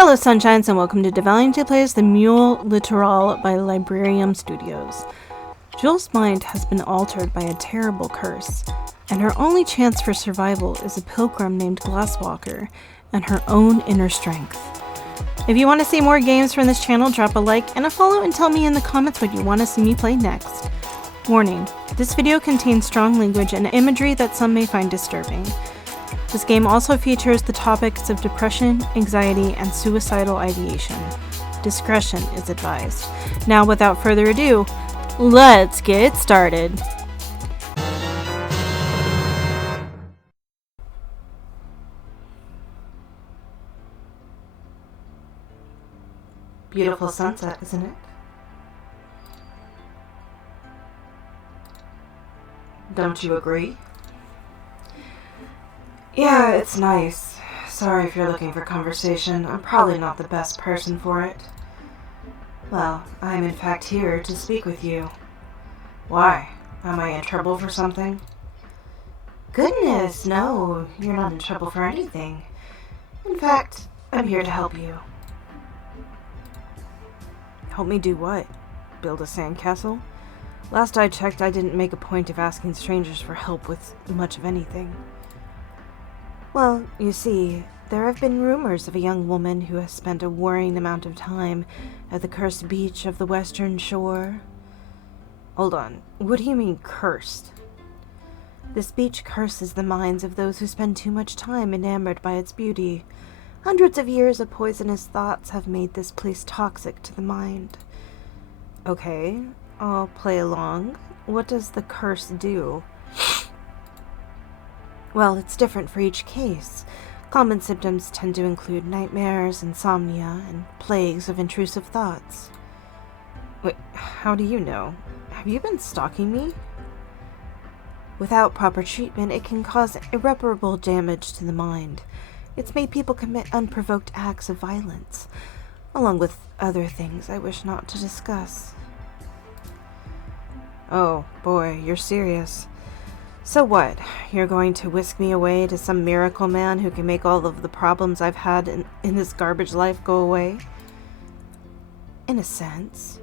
Hello Sunshines and welcome to deValiante Plays the Müll Littoral by Librarium Studios. Jill's mind has been altered by a terrible curse, and her only chance for survival is a pilgrim named Glasswalker and her own inner strength. If you want to see more games from this channel, drop a like and a follow and tell me in the comments what you want to see me play next. Warning, this video contains strong language and imagery that some may find disturbing. This game also features the topics of depression, anxiety, and suicidal ideation. Discretion is advised. Now, without further ado, let's get started. Beautiful sunset, isn't it? Don't you agree? Yeah, it's nice. Sorry if you're looking for conversation. I'm probably not the best person for it. Well, I'm in fact here to speak with you. Why? Am I in trouble for something? Goodness, no. You're not in trouble for anything. In fact, I'm here to help you. Help me do what? Build a sandcastle? Last I checked, I didn't make a point of asking strangers for help with much of anything. Well, you see, there have been rumors of a young woman who has spent a worrying amount of time at the cursed beach of the western shore. Hold on, what do you mean cursed? This beach curses the minds of those who spend too much time enamored by its beauty. Hundreds of years of poisonous thoughts have made this place toxic to the mind. Okay, I'll play along. What does the curse do? Well, it's different for each case. Common symptoms tend to include nightmares, insomnia, and plagues of intrusive thoughts. Wait, how do you know? Have you been stalking me? Without proper treatment, it can cause irreparable damage to the mind. It's made people commit unprovoked acts of violence, along with other things I wish not to discuss. Oh, boy, you're serious. So what? You're going to whisk me away to some miracle man who can make all of the problems I've had in this garbage life go away? In a sense.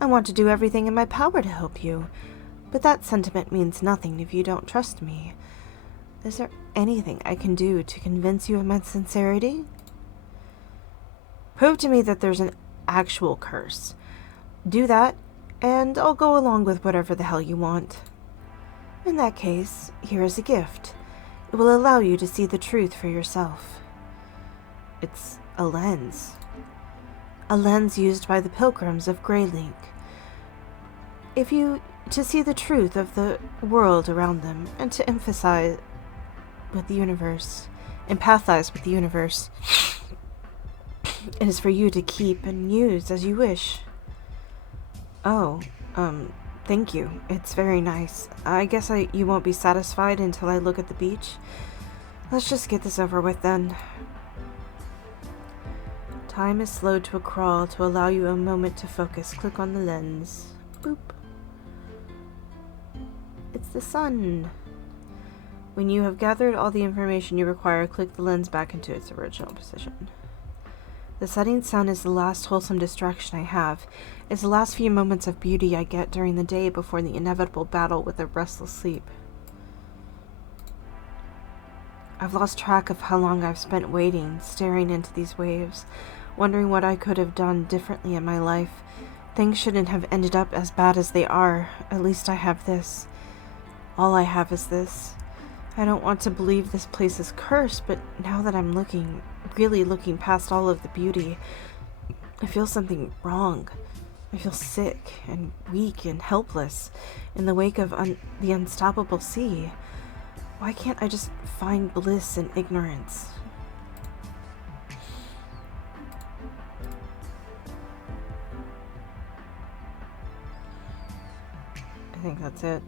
I want to do everything in my power to help you, but that sentiment means nothing if you don't trust me. Is there anything I can do to convince you of my sincerity? Prove to me that there's an actual curse. Do that, and I'll go along with whatever the hell you want. In that case, here is a gift. It will allow you to see the truth for yourself. It's a lens. A lens used by the pilgrims of Greylink. To see the truth of the world around them, and to empathize with the universe. It is for you to keep and use as you wish. Oh, thank you. It's very nice. I guess you won't be satisfied until I look at the beach. Let's just get this over with then. Time is slowed to a crawl to allow you a moment to focus. Click on the lens. Boop. It's the sun. When you have gathered all the information you require, click the lens back into its original position. The setting sun is the last wholesome distraction I have. It's the last few moments of beauty I get during the day before the inevitable battle with a restless sleep. I've lost track of how long I've spent waiting, staring into these waves, wondering what I could have done differently in my life. Things shouldn't have ended up as bad as they are. At least I have this. All I have is this. I don't want to believe this place is cursed, but now that I'm really looking past all of the beauty, I feel something wrong. I feel sick and weak and helpless in the wake of the unstoppable sea. Why can't I just find bliss in ignorance? I think that's it.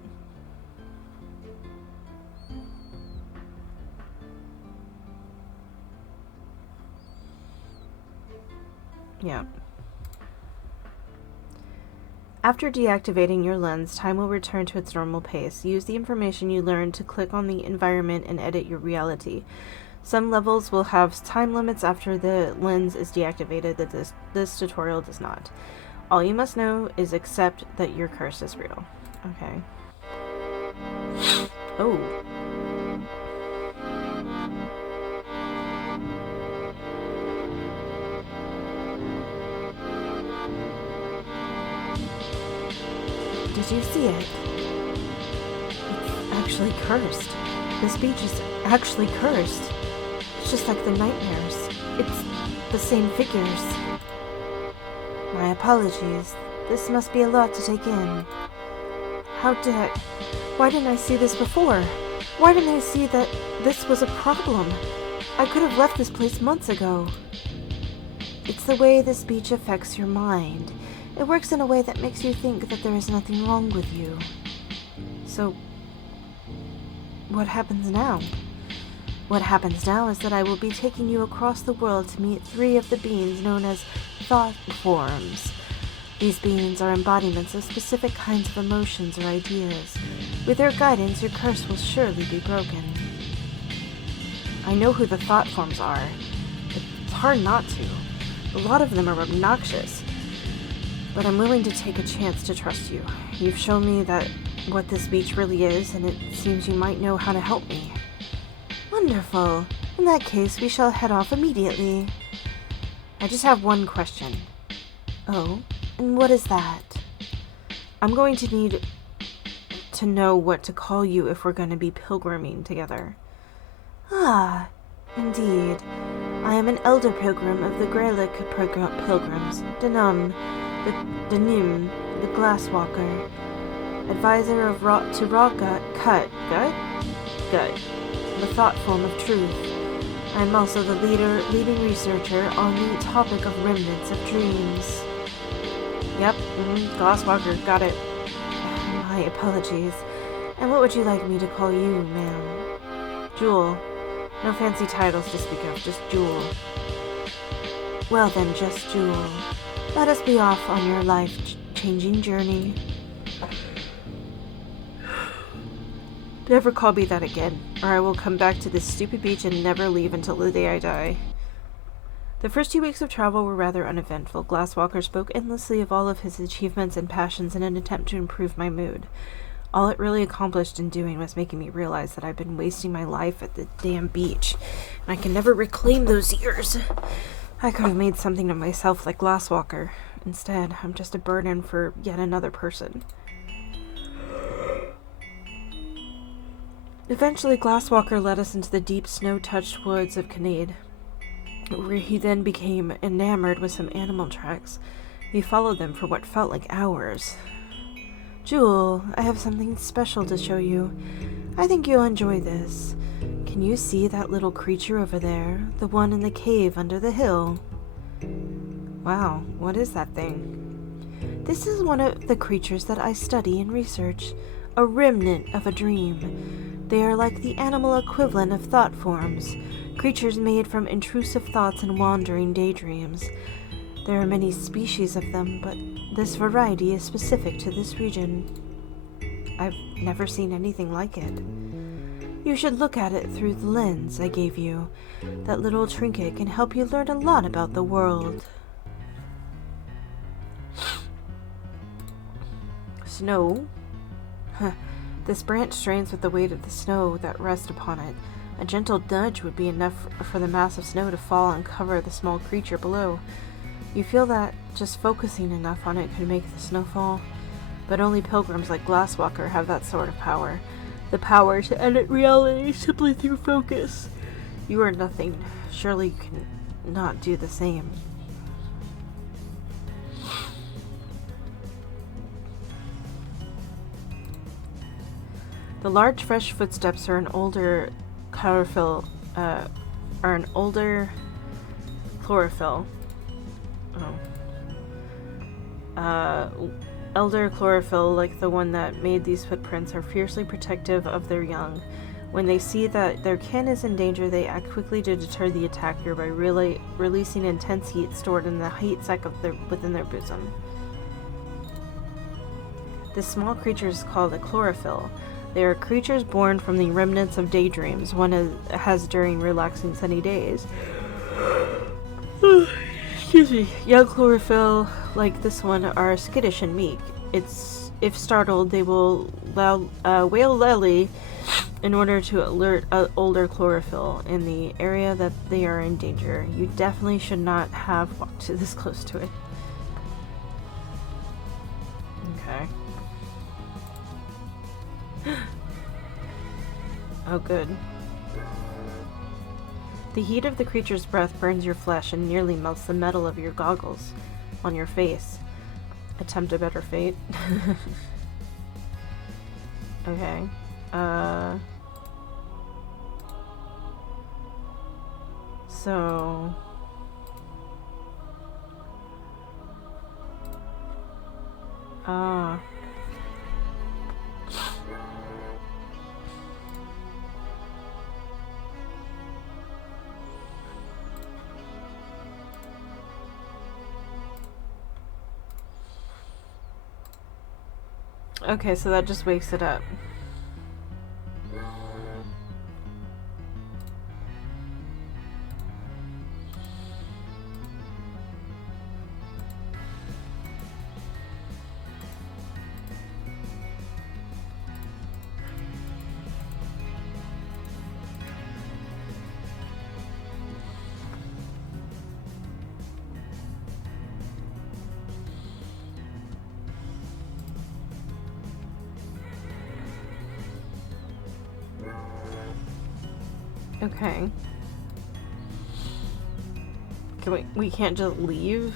Yeah. After deactivating your lens, time will return to its normal pace. Use the information you learned to click on the environment and edit your reality. Some levels will have time limits after the lens is deactivated that this tutorial does not. All you must know is accept that your curse is real. Okay. Oh. Did you see it? It's actually cursed. This beach is actually cursed. It's just like the nightmares. It's the same figures. My apologies. This must be a lot to take in. Why didn't I see this before? Why didn't I see that this was a problem? I could have left this place months ago. It's the way this beach affects your mind. It works in a way that makes you think that there is nothing wrong with you. So, what happens now? What happens now is that I will be taking you across the world to meet 3 of the beings known as Thoughtforms. These beings are embodiments of specific kinds of emotions or ideas. With their guidance, your curse will surely be broken. I know who the Thoughtforms are. It's hard not to. A lot of them are obnoxious. But I'm willing to take a chance to trust you. You've shown me what this beach really is, and it seems you might know how to help me. Wonderful. In that case, we shall head off immediately. I just have one question. Oh, and what is that? I'm going to need to know what to call you if we're going to be pilgriming together. Ah, indeed. I am an elder pilgrim of the Greylick pilgrims, Denim, the Glasswalker, advisor of Gut, the Thoughtform of Truth. I am also the leading researcher on the topic of remnants of dreams. Yep, Glasswalker, got it. My apologies. And what would you like me to call you, ma'am? Jewel. No fancy titles to speak of, just Jewel. Well then, just Jewel. Let us be off on your life-changing journey. Never call me that again, or I will come back to this stupid beach and never leave until the day I die. The first 2 weeks of travel were rather uneventful. Glasswalker spoke endlessly of all of his achievements and passions in an attempt to improve my mood. All it really accomplished in doing was making me realize that I've been wasting my life at the damn beach, and I can never reclaim those years. I could have made something of myself like Glasswalker. Instead, I'm just a burden for yet another person. Eventually, Glasswalker led us into the deep, snow-touched woods of Canade, where he then became enamored with some animal tracks. We followed them for what felt like hours. Jewel, I have something special to show you. I think you'll enjoy this. Can you see that little creature over there? The one in the cave under the hill? Wow, what is that thing? This is one of the creatures that I study and research. A remnant of a dream. They are like the animal equivalent of thought forms, creatures made from intrusive thoughts and wandering daydreams. There are many species of them, but this variety is specific to this region. I've never seen anything like it. You should look at it through the lens I gave you. That little trinket can help you learn a lot about the world. Snow? Huh. This branch strains with the weight of the snow that rests upon it. A gentle nudge would be enough for the mass of snow to fall and cover the small creature below. You feel that just focusing enough on it could make the snow fall, but only pilgrims like Glasswalker have that sort of power. The power to edit reality simply through focus. You are nothing. Surely you can not do the same. The large, fresh footsteps are an older chlorophyll. Elder chlorophyll, like the one that made these footprints, are fiercely protective of their young. When they see that their kin is in danger, they act quickly to deter the attacker by releasing intense heat stored in the heat sac within their bosom. This small creature is called a chlorophyll. They are creatures born from the remnants of daydreams one has during relaxing sunny days. Excuse me. Young chlorophyll, like this one, are skittish and meek. If startled, they will wail loudly in order to alert older chlorophyll in the area that they are in danger. You definitely should not have walked this close to it. Okay. Oh, good. The heat of the creature's breath burns your flesh and nearly melts the metal of your goggles on your face. Attempt a better fate. Okay. So... Okay, so that just wakes it up. Okay. Can we can't just leave?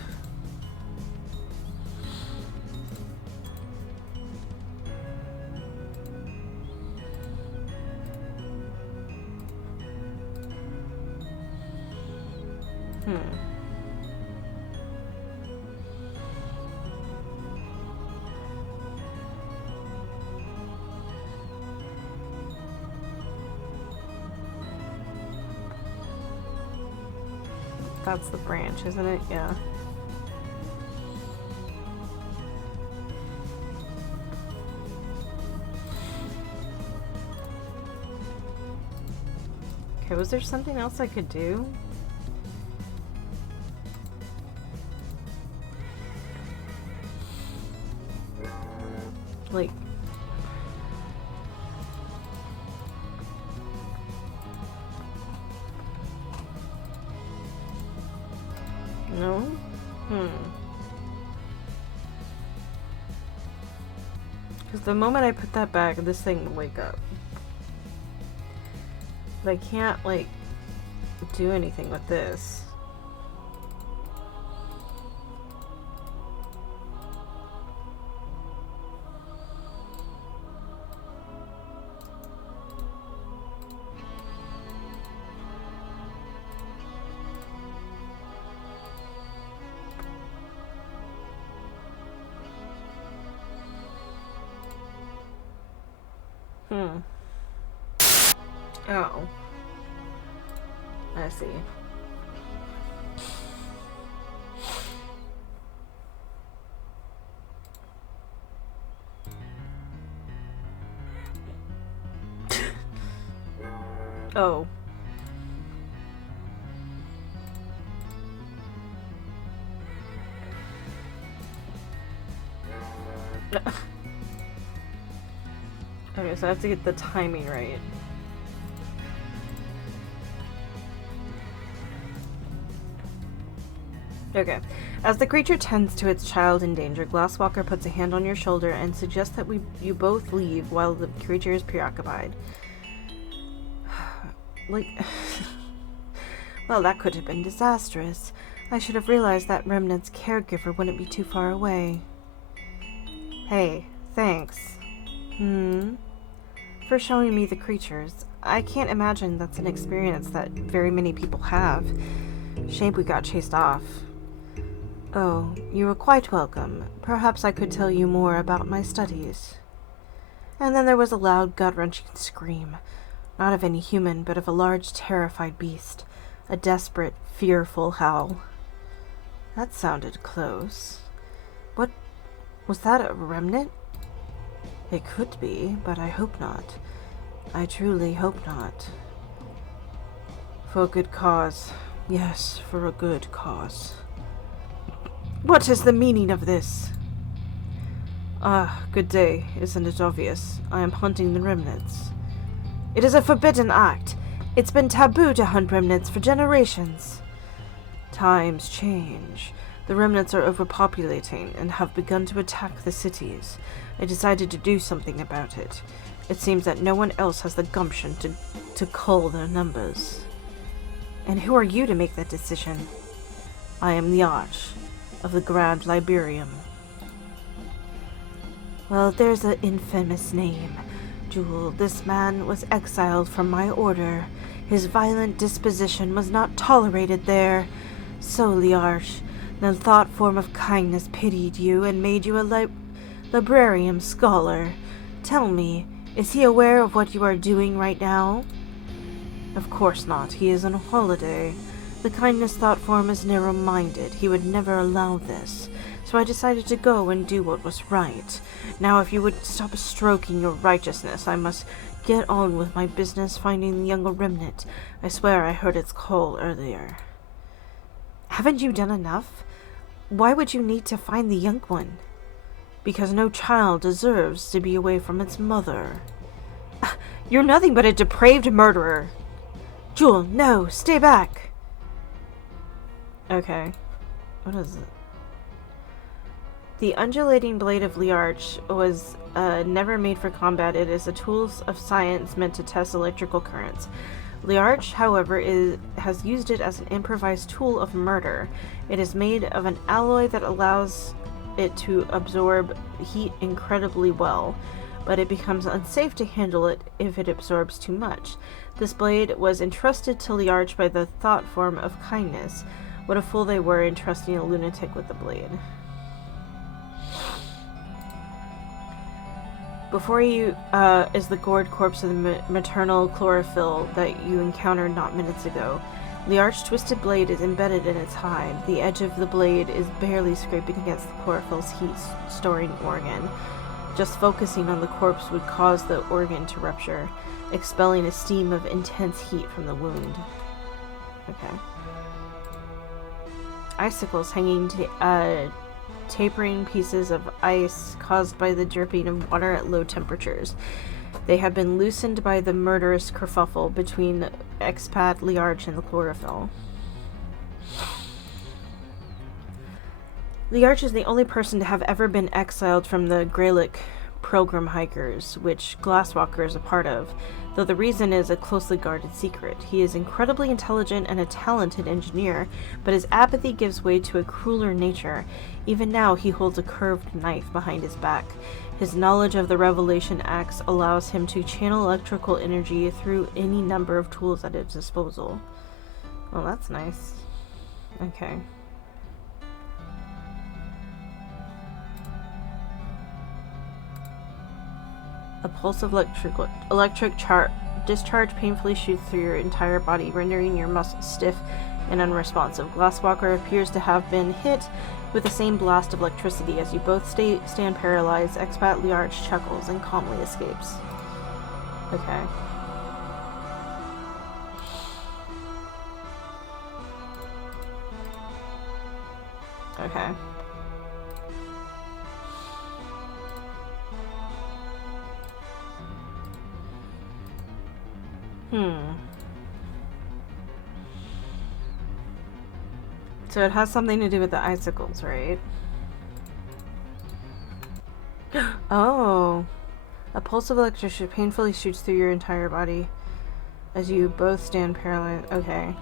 That's the branch, isn't it? Yeah. Okay, was there something else I could do? Like... No? Because the moment I put that back, this thing will wake up. But I can't, like, do anything with this. Oh. I see. Oh. Okay, so I have to get the timing right. Okay. As the creature tends to its child in danger, Glasswalker puts a hand on your shoulder and suggests that you both leave while the creature is preoccupied. Like... Well, that could have been disastrous. I should have realized that Remnant's caregiver wouldn't be too far away. Hey, thanks. For showing me the creatures. I can't imagine that's an experience that very many people have. Shame we got chased off. Oh, you were quite welcome. Perhaps I could tell you more about my studies. And then there was a loud, gut-wrenching scream. Not of any human, but of a large, terrified beast. A desperate, fearful howl. That sounded close. What? Was that a remnant? It could be, but I hope not. I truly hope not. For a good cause. Yes, for a good cause. What is the meaning of this? Ah, good day. Isn't it obvious? I am hunting the remnants. It is a forbidden act. It's been taboo to hunt remnants for generations. Times change. The remnants are overpopulating and have begun to attack the cities. I decided to do something about it. It seems that no one else has the gumption to cull their numbers. And who are you to make that decision? I am the Arch of the Grand Liberium. Well, there's an infamous name. Jewel, this man was exiled from my order. His violent disposition was not tolerated there. So, the Arch, the Thoughtform of kindness pitied you and made you a librarium scholar. Tell me, is he aware of what you are doing right now? Of course not. He is on a holiday. The kindness Thoughtform is narrow-minded. He would never allow this. So I decided to go and do what was right. Now, if you would stop stroking your righteousness, I must get on with my business finding the younger remnant. I swear I heard its call earlier. Haven't you done enough? Why would you need to find the young one? Because no child deserves to be away from its mother. You're nothing but a depraved murderer. Jewel, no, stay back. Okay. What is it? The undulating blade of Liarch was never made for combat. It is a tool of science meant to test electrical currents. Liarch, however, has used it as an improvised tool of murder. It is made of an alloy that allows it to absorb heat incredibly well, but it becomes unsafe to handle it if it absorbs too much. This blade was entrusted to Liarch by the Thoughtform of kindness. What a fool they were entrusting a lunatic with the blade. Before you is the gored corpse of the maternal chlorophyll that you encountered not minutes ago. Liarch's twisted blade is embedded in its hide. The edge of the blade is barely scraping against the chlorophyll's heat-storing organ. Just focusing on the corpse would cause the organ to rupture, expelling a steam of intense heat from the wound. Okay. Icicles hanging to tapering pieces of ice caused by the dripping of water at low temperatures. They have been loosened by the murderous kerfuffle between expat Liarch and the chlorophyll. Liarch is the only person to have ever been exiled from the Greylick program hikers, which Glasswalker is a part of, though the reason is a closely guarded secret. He is incredibly intelligent and a talented engineer, but his apathy gives way to a crueler nature. Even now, he holds a curved knife behind his back. His knowledge of the Revelation Axe allows him to channel electrical energy through any number of tools at his disposal. Well, that's nice. Okay. A pulse of electric discharge painfully shoots through your entire body, rendering your muscles stiff and unresponsive. Glasswalker appears to have been hit with the same blast of electricity. As you both stand paralyzed, expat Liarch chuckles and calmly escapes. Okay. Okay. So it has something to do with the icicles, right? Oh. A pulse of electricity painfully shoots through your entire body as you both stand paralyzed. Okay.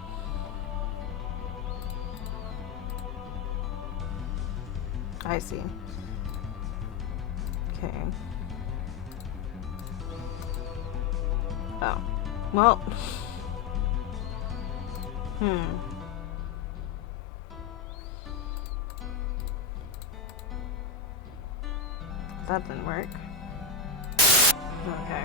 I see. Okay. Oh. Well. That didn't work. Okay.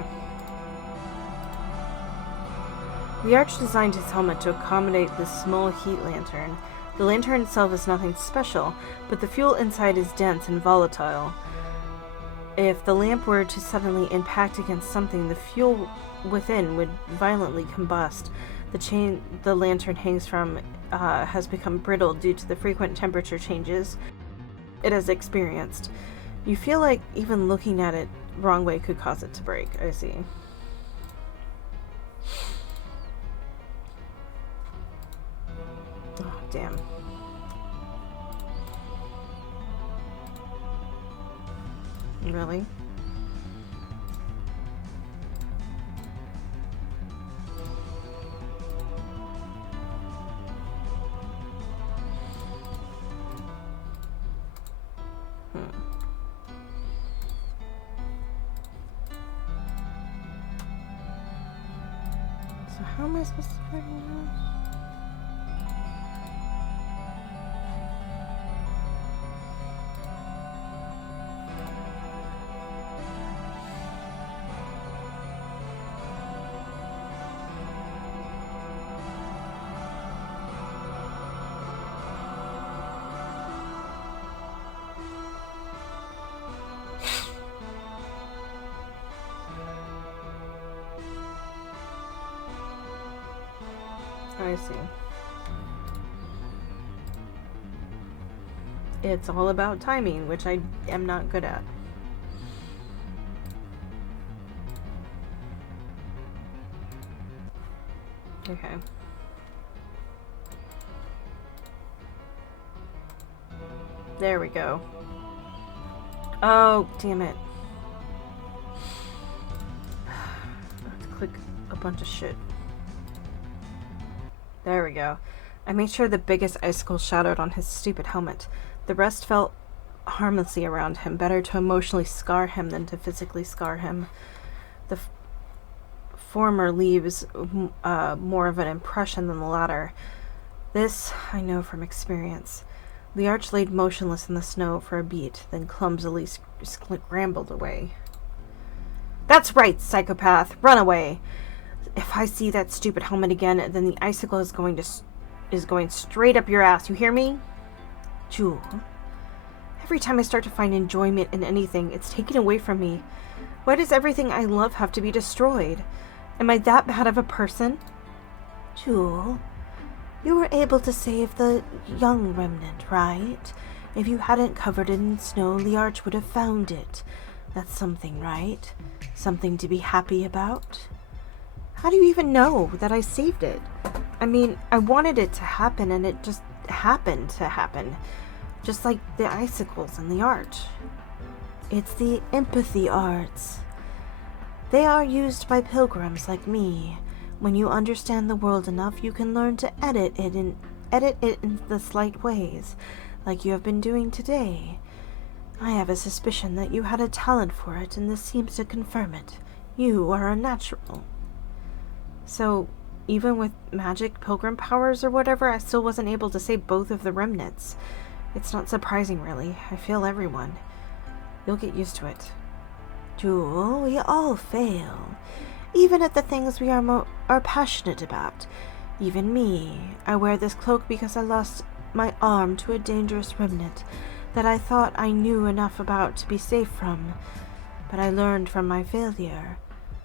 The Arch designed his helmet to accommodate this small heat lantern. The lantern itself is nothing special, but the fuel inside is dense and volatile. If the lamp were to suddenly impact against something, the fuel within would violently combust. The chain the lantern hangs from has become brittle due to the frequent temperature changes it has experienced. You feel like even looking at it wrong way could cause it to break. I see. Oh, damn. Really? So how am I supposed to fucking know? I see. It's all about timing, which I am not good at. Okay. There we go. Oh, damn it. Let's click a bunch of shit. There we go. I made sure the biggest icicle shadowed on his stupid helmet. The rest felt harmlessly around him. Better to emotionally scar him than to physically scar him. The former leaves more of an impression than the latter. This I know from experience. The arch laid motionless in the snow for a beat, then clumsily scrambled away. That's right, psychopath! Run away! If I see that stupid helmet again, then the icicle is going straight up your ass. You hear me? Jewel. Every time I start to find enjoyment in anything, it's taken away from me. Why does everything I love have to be destroyed? Am I that bad of a person? Jewel, you were able to save the young remnant, right? If you hadn't covered it in snow, the arch would have found it. That's something, right? Something to be happy about? How do you even know that I saved it? I mean, I wanted it to happen, and it just happened to happen. Just like the icicles and the arch. It's the empathy arts. They are used by pilgrims like me. When you understand the world enough, you can learn to edit it in the slight ways, like you have been doing today. I have a suspicion that you had a talent for it, and this seems to confirm it. You are a natural. So, even with magic pilgrim powers or whatever, I still wasn't able to save both of the remnants. It's not surprising, really. I fail everyone. You'll get used to it. Jewel, we all fail. Even at the things we are passionate about. Even me. I wear this cloak because I lost my arm to a dangerous remnant that I thought I knew enough about to be safe from. But I learned from my failure.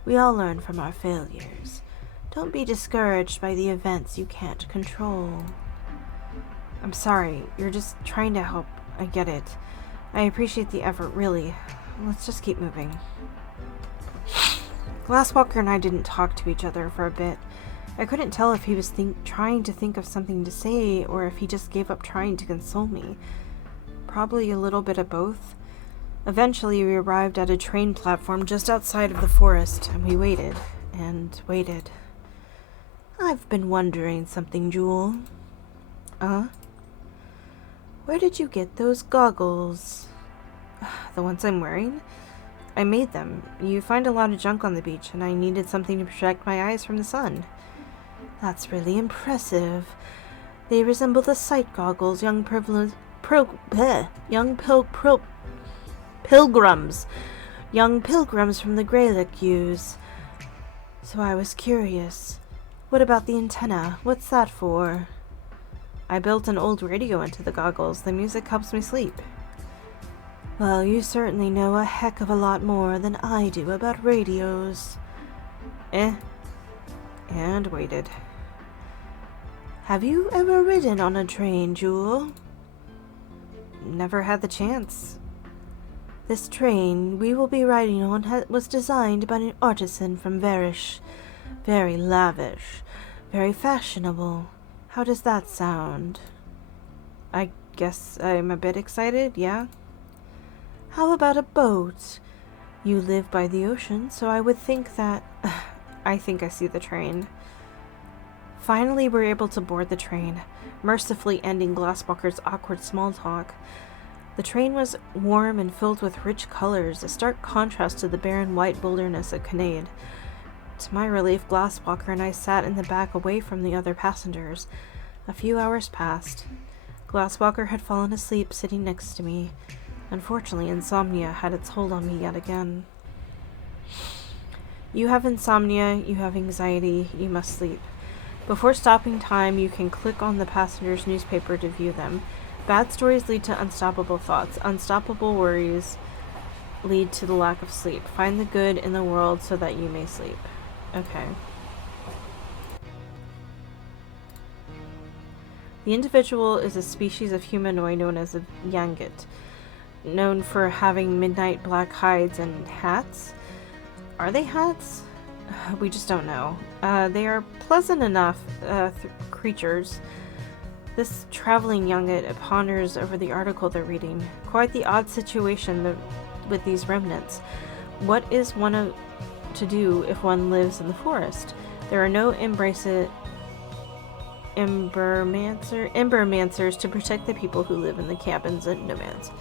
We all learn from our failures. Don't be discouraged by the events you can't control. I'm sorry, you're just trying to help. I get it. I appreciate the effort, really. Let's just keep moving. Glasswalker and I didn't talk to each other for a bit. I couldn't tell if he was trying to think of something to say, or if he just gave up trying to console me. Probably a little bit of both. Eventually, we arrived at a train platform just outside of the forest, and we waited, and waited. I've been wondering something, Jewel. Where did you get those goggles? The ones I'm wearing? I made them. You find a lot of junk on the beach, and I needed something to protect my eyes from the sun. That's really impressive. They resemble the sight goggles young pilgrims from the Greylock use. So I was curious. What about the antenna? What's that for? I built an old radio into the goggles. The music helps me sleep. Well, you certainly know a heck of a lot more than I do about radios. And waited. Have you ever ridden on a train, Jewel? Never had the chance. This train we will be riding on was designed by an artisan from Varish. Very lavish, very fashionable. How does that sound? I guess I'm a bit excited, yeah? How about a boat? You live by the ocean, so I would think that... I think I see the train. Finally, we're able to board the train, mercifully ending Glasswalker's awkward small talk. The train was warm and filled with rich colors, a stark contrast to the barren white wilderness of Canade. To my relief, Glasswalker and I sat in the back away from the other passengers. A few hours passed. Glasswalker had fallen asleep sitting next to me. Unfortunately, insomnia had its hold on me yet again. You have insomnia, you have anxiety, you must sleep. Before stopping time, you can click on the passenger's newspaper to view them. Bad stories lead to unstoppable thoughts. Unstoppable worries lead to the lack of sleep. Find the good in the world so that you may sleep. Okay. The individual is a species of humanoid known as a Yangat, known for having midnight black hides and hats. Are they hats? We just don't know. They are pleasant enough creatures. This traveling Yangat ponders over the article they're reading. Quite the odd situation with these remnants. What is one to do if one lives in the forest? There are no embermancers to protect the people who live in the cabins and nomads.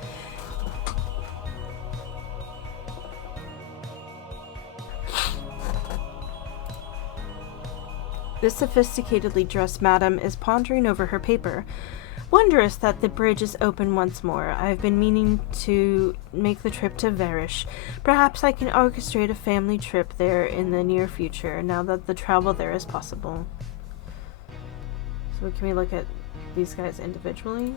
This sophisticatedly dressed madam is pondering over her paper. Wondrous that the bridge is open once more. I've been meaning to make the trip to Varish. Perhaps I can orchestrate a family trip there in the near future, now that the travel there is possible. So can we look at these guys individually?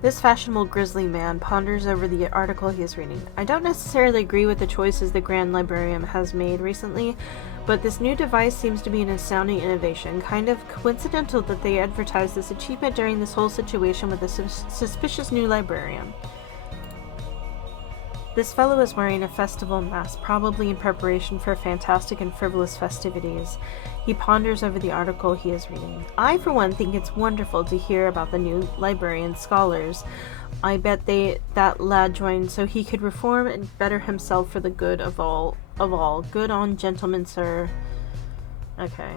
This fashionable grizzly man ponders over the article he is reading. I don't necessarily agree with the choices the Grand Librarian has made recently, but this new device seems to be an astounding innovation. Kind of coincidental that they advertised this achievement during this whole situation with a suspicious new librarian. This fellow is wearing a festival mask, probably in preparation for fantastic and frivolous festivities. He ponders over the article he is reading. I, for one, think it's wonderful to hear about the new librarian scholars. I bet that lad joined so he could reform and better himself for the good of all. Good on, gentlemen, sir. Okay.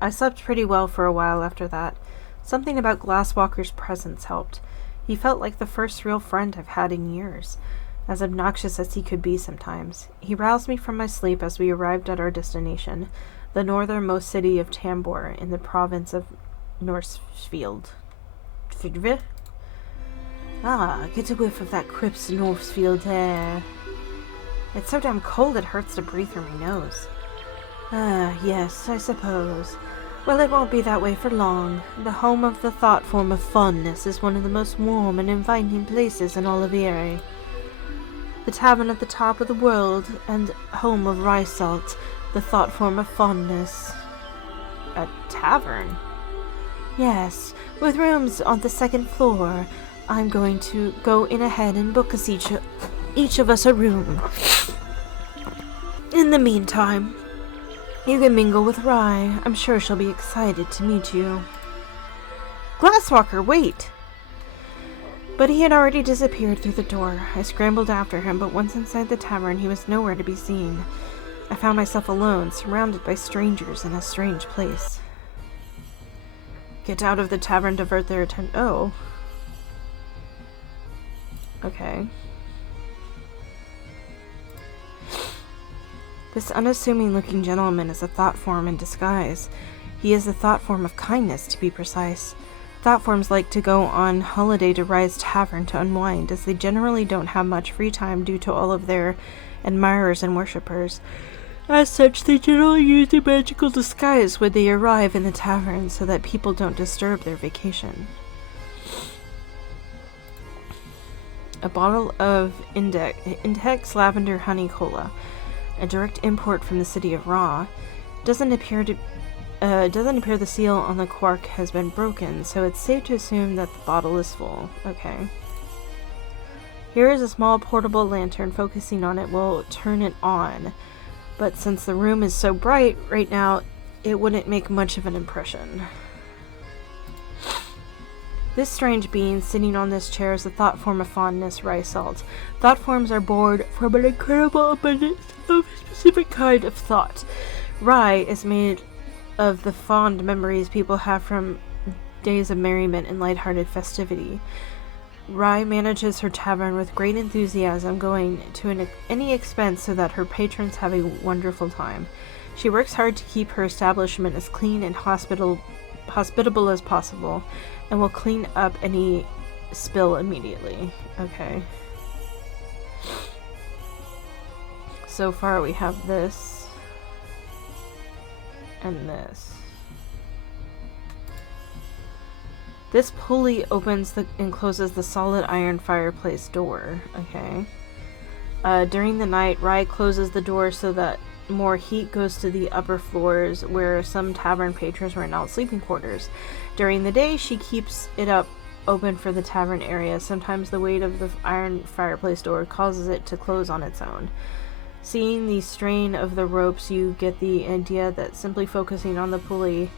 I slept pretty well for a while after that. Something about Glasswalker's presence helped. He felt like the first real friend I've had in years, as obnoxious as he could be sometimes. He roused me from my sleep as we arrived at our destination, the northernmost city of Tambor in the province of Northfield. Ah, get a whiff of that crisp Northfield air. It's so damn cold it hurts to breathe through my nose. Ah, yes, I suppose. Well, it won't be that way for long. The home of the Thoughtform of Fondness is one of the most warm and inviting places in all of Erie. The tavern at the top of the world, and home of Rysalt, the Thoughtform of Fondness. A tavern? Yes, with rooms on the second floor. I'm going to go in ahead and book us each of us a room. In the meantime, you can mingle with Rye. I'm sure she'll be excited to meet you. Glasswalker, wait! But he had already disappeared through the door. I scrambled after him, but once inside the tavern, he was nowhere to be seen. I found myself alone, surrounded by strangers in a strange place. Get out of the tavern, divert their attention. Oh. Okay. This unassuming-looking gentleman is a Thoughtform in disguise. He is the Thoughtform of kindness, to be precise. Thoughtforms like to go on holiday to Rye's Tavern to unwind, as they generally don't have much free time due to all of their admirers and worshippers. As such, they generally use a magical disguise when they arrive in the tavern so that people don't disturb their vacation. A bottle of Index Lavender Honey Cola, a direct import from the city of Ra. Doesn't appear the seal on the cork has been broken, so it's safe to assume that the bottle is full. Okay. Here is a small portable lantern. Focusing on it will turn it on. But since the room is so bright right now, it wouldn't make much of an impression. This strange being sitting on this chair is a thought form of fondness, Rye Salt. Thought forms are born from an incredible abundance of a specific kind of thought. Rye is made of the fond memories people have from days of merriment and lighthearted festivity. Rye manages her tavern with great enthusiasm, going to any expense so that her patrons have a wonderful time. She works hard to keep her establishment as clean and hospitable as possible, and will clean up any spill immediately. Okay. So far we have this and this. This pulley opens and closes the solid iron fireplace door. Okay. During the night, Rye closes the door so that more heat goes to the upper floors where some tavern patrons rent out sleeping quarters. During the day, she keeps it open for the tavern area. Sometimes the weight of the iron fireplace door causes it to close on its own. Seeing the strain of the ropes, you get the idea that simply focusing on the pulley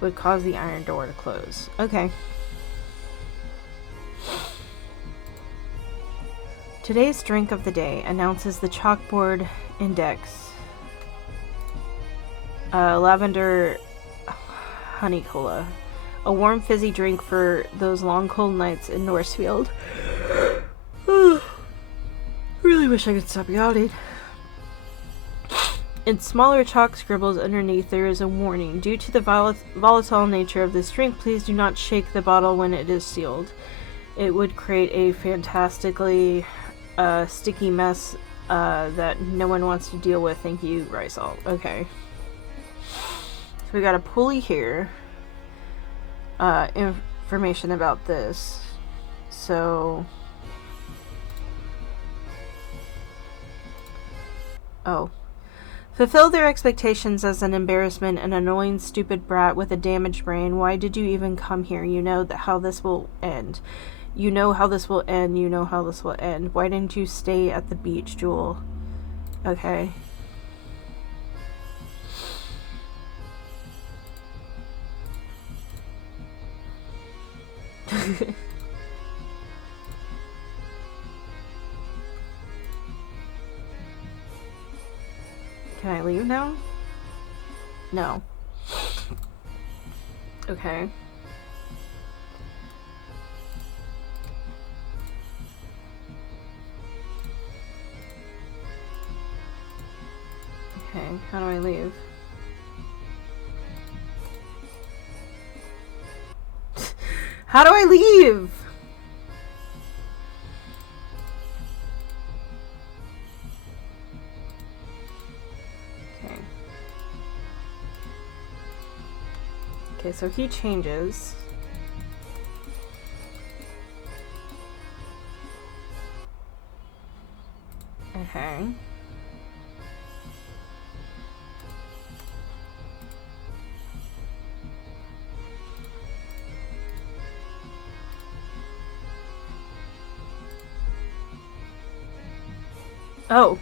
would cause the iron door to close. Okay. Today's drink of the day announces the chalkboard index. Lavender honey cola. A warm fizzy drink for those long cold nights in Norsefield. Really wish I could stop yawning. In smaller chalk scribbles underneath, there is a warning. Due to the volatile nature of this drink, please do not shake the bottle when it is sealed. It would create a fantastically sticky mess that no one wants to deal with. Thank you, Rye Salt. Okay. So we got a pulley here. Information about this. So... Oh. Fulfill their expectations as an embarrassment, an annoying, stupid brat with a damaged brain. Why did you even come here? You know how this will end. You know how this will end. You know how this will end. Why didn't you stay at the beach, Jewel? Okay. Can I leave now? No. Okay. Okay, how do I leave? How do I leave? Okay, so he changes. Okay. Oh.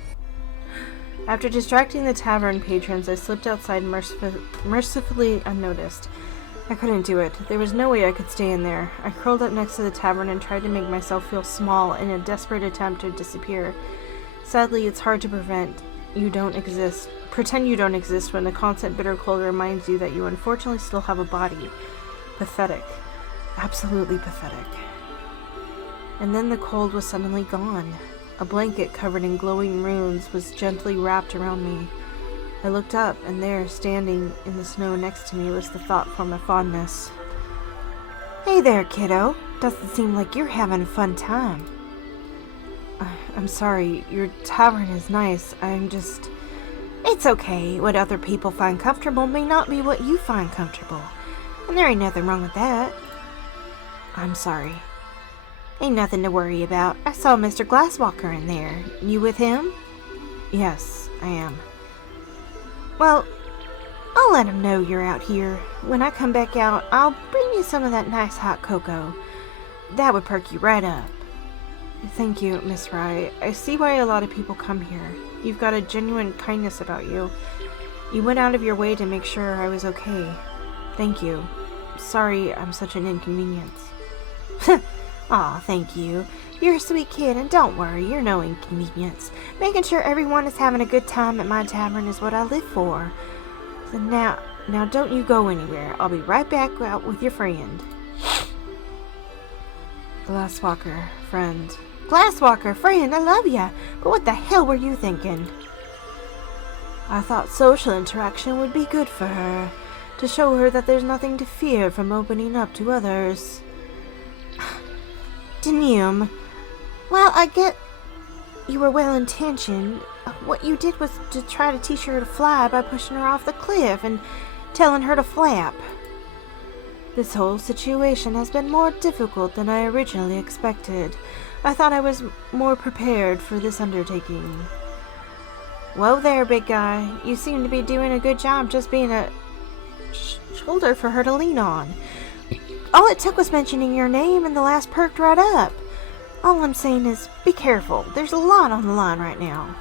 After distracting the tavern patrons, I slipped outside mercifully unnoticed. I couldn't do it. There was no way I could stay in there. I curled up next to the tavern and tried to make myself feel small in a desperate attempt to disappear. Sadly, it's hard to pretend you don't exist when the constant bitter cold reminds you that you unfortunately still have a body. Pathetic. Absolutely pathetic. And then the cold was suddenly gone. A blanket covered in glowing runes was gently wrapped around me. I looked up, and there, standing in the snow next to me, was the thought form of fondness. Hey there, kiddo. Doesn't seem like you're having a fun time. I'm sorry, your tavern is nice. It's okay. What other people find comfortable may not be what you find comfortable. And there ain't nothing wrong with that. I'm sorry. Ain't nothing to worry about. I saw Mr. Glasswalker in there. You with him? Yes, I am. Well, I'll let him know you're out here. When I come back out, I'll bring you some of that nice hot cocoa. That would perk you right up. Thank you, Miss Rye. I see why a lot of people come here. You've got a genuine kindness about you. You went out of your way to make sure I was okay. Thank you. Sorry I'm such an inconvenience. Aw, thank you. You're a sweet kid, and don't worry, you're no inconvenience. Making sure everyone is having a good time at my tavern is what I live for. So now don't you go anywhere. I'll be right back out with your friend. Glasswalker, friend. Glasswalker, friend, I love ya. But what the hell were you thinking? I thought social interaction would be good for her, to show her that there's nothing to fear from opening up to others. Denim. Well, I get you were well-intentioned. What you did was to try to teach her to fly by pushing her off the cliff and telling her to flap. This whole situation has been more difficult than I originally expected. I thought I was more prepared for this undertaking. Whoa there, big guy. You seem to be doing a good job just being a shoulder for her to lean on. All it took was mentioning your name and the last perked right up. All I'm saying is, be careful. There's a lot on the line right now.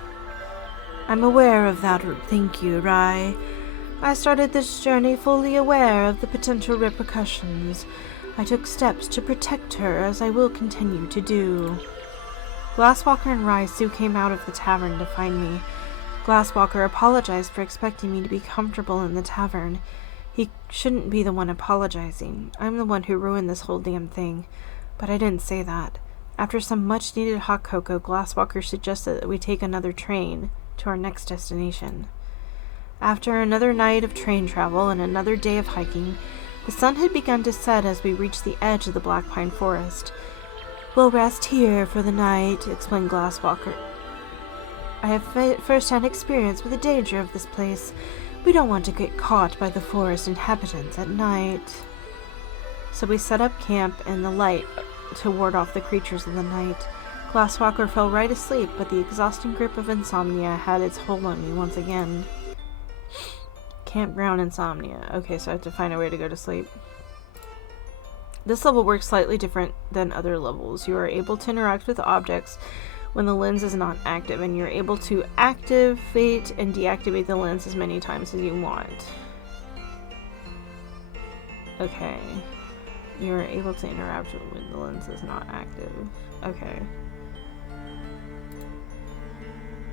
I'm aware of that, thank you, Rye. I started this journey fully aware of the potential repercussions. I took steps to protect her, as I will continue to do. Glasswalker and Rye soon came out of the tavern to find me. Glasswalker apologized for expecting me to be comfortable in the tavern. He shouldn't be the one apologizing. I'm the one who ruined this whole damn thing. But I didn't say that. After some much-needed hot cocoa, Glasswalker suggested that we take another train to our next destination. After another night of train travel and another day of hiking, the sun had begun to set as we reached the edge of the Black Pine Forest. We'll rest here for the night, explained Glasswalker. I have first-hand experience with the danger of this place. We don't want to get caught by the forest inhabitants at night. So we set up camp in the light to ward off the creatures of the night. Glasswalker fell right asleep, but the exhausting grip of insomnia had its hold on me once again. Campground insomnia. Okay, so I have to find a way to go to sleep. This level works slightly different than other levels. You are able to interact with objects when the lens is not active, and you're able to activate and deactivate the lens as many times as you want. Okay. You're able to interact when the lens is not active. Okay.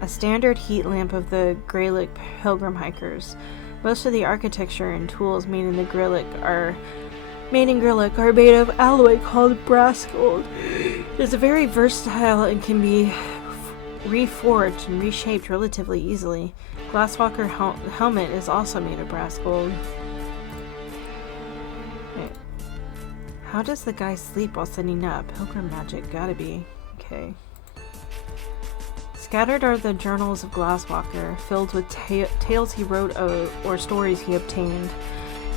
A standard heat lamp of the Greylick pilgrim hikers. Most of the architecture and tools made in Greylick are made of alloy called brass gold. It is very versatile and can be reforged and reshaped relatively easily. Glasswalker helmet is also made of brass gold. Wait. How does the guy sleep while sitting up? Pilgrim magic, gotta be. Okay. Scattered are the journals of Glasswalker, filled with tales he wrote or stories he obtained.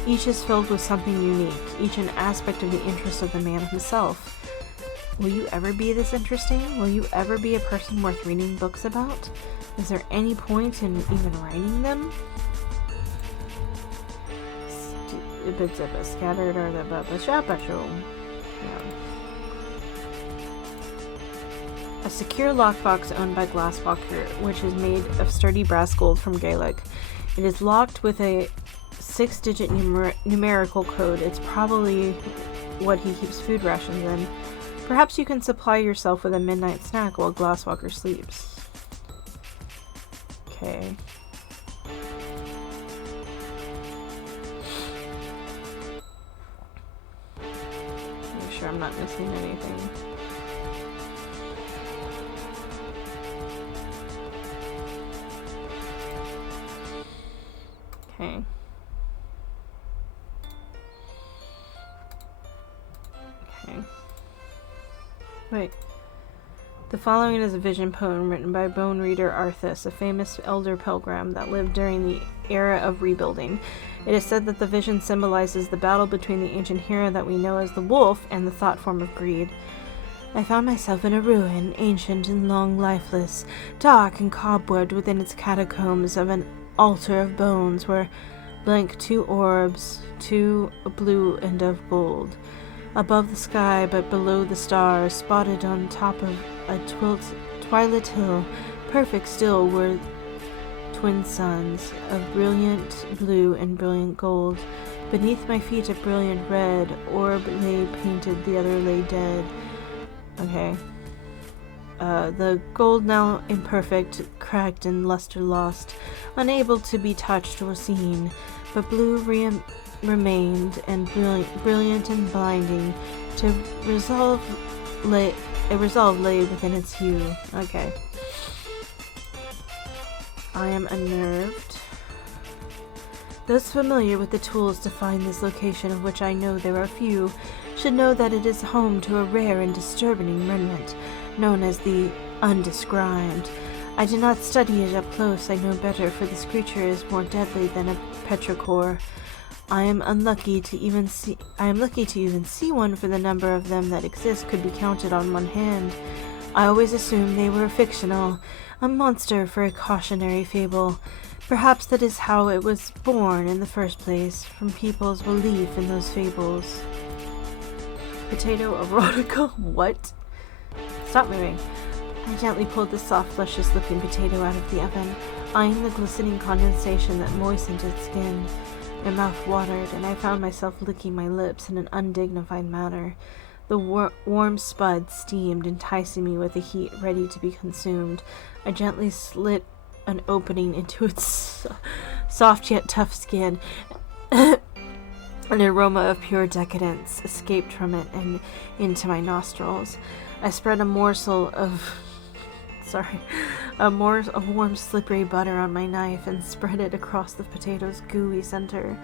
Each is filled with something unique, each an aspect of the interest of the man himself. Will you ever be this interesting? Will you ever be a person worth reading books about? Is there any point in even writing them? Scattered are the yeah. A secure lockbox owned by Glasswalker, which is made of sturdy brass gold from Gaelic. It is locked with a 6-digit numerical code. It's probably what he keeps food rations in. Perhaps you can supply yourself with a midnight snack while Glasswalker sleeps. Okay. Make sure I'm not missing anything. Okay. Okay. Wait. The following is a vision poem written by Bone Reader Arthas, a famous elder pilgrim that lived during the era of rebuilding. It is said that the vision symbolizes the battle between the ancient hero that we know as the wolf and the thought form of greed. I found myself in a ruin, ancient and long lifeless, dark and cobwebbed within its catacombs of an altar of bones where blank 2 orbs, 2 blue and of gold. Above the sky, but below the stars, spotted on top of a twilit hill, perfect still were twin suns of brilliant blue and brilliant gold. Beneath my feet a brilliant red orb lay painted, the other lay dead. Okay. The gold now imperfect, cracked and luster lost, unable to be touched or seen, but blue remained, and brilliant and blinding. A resolve lay within its hue. Okay. I am unnerved. Those familiar with the tools to find this location, of which I know there are few, should know that it is home to a rare and disturbing remnant, known as the Undescribed. I did not study it up close, I know better, for this creature is more deadly than a petrichor. I am lucky to even see one, for the number of them that exist could be counted on one hand. I always assumed they were fictional, a monster for a cautionary fable. Perhaps that is how it was born in the first place, from people's belief in those fables. Potato erotica? What? Stop moving. I gently pulled the soft, luscious-looking potato out of the oven, eyeing the glistening condensation that moistened its skin. My mouth watered, and I found myself licking my lips in an undignified manner. The warm spud steamed, enticing me with the heat ready to be consumed. I gently slit an opening into its soft yet tough skin. An aroma of pure decadence escaped from it and into my nostrils. I spread a morsel of warm, slippery butter on my knife and spread it across the potato's gooey center.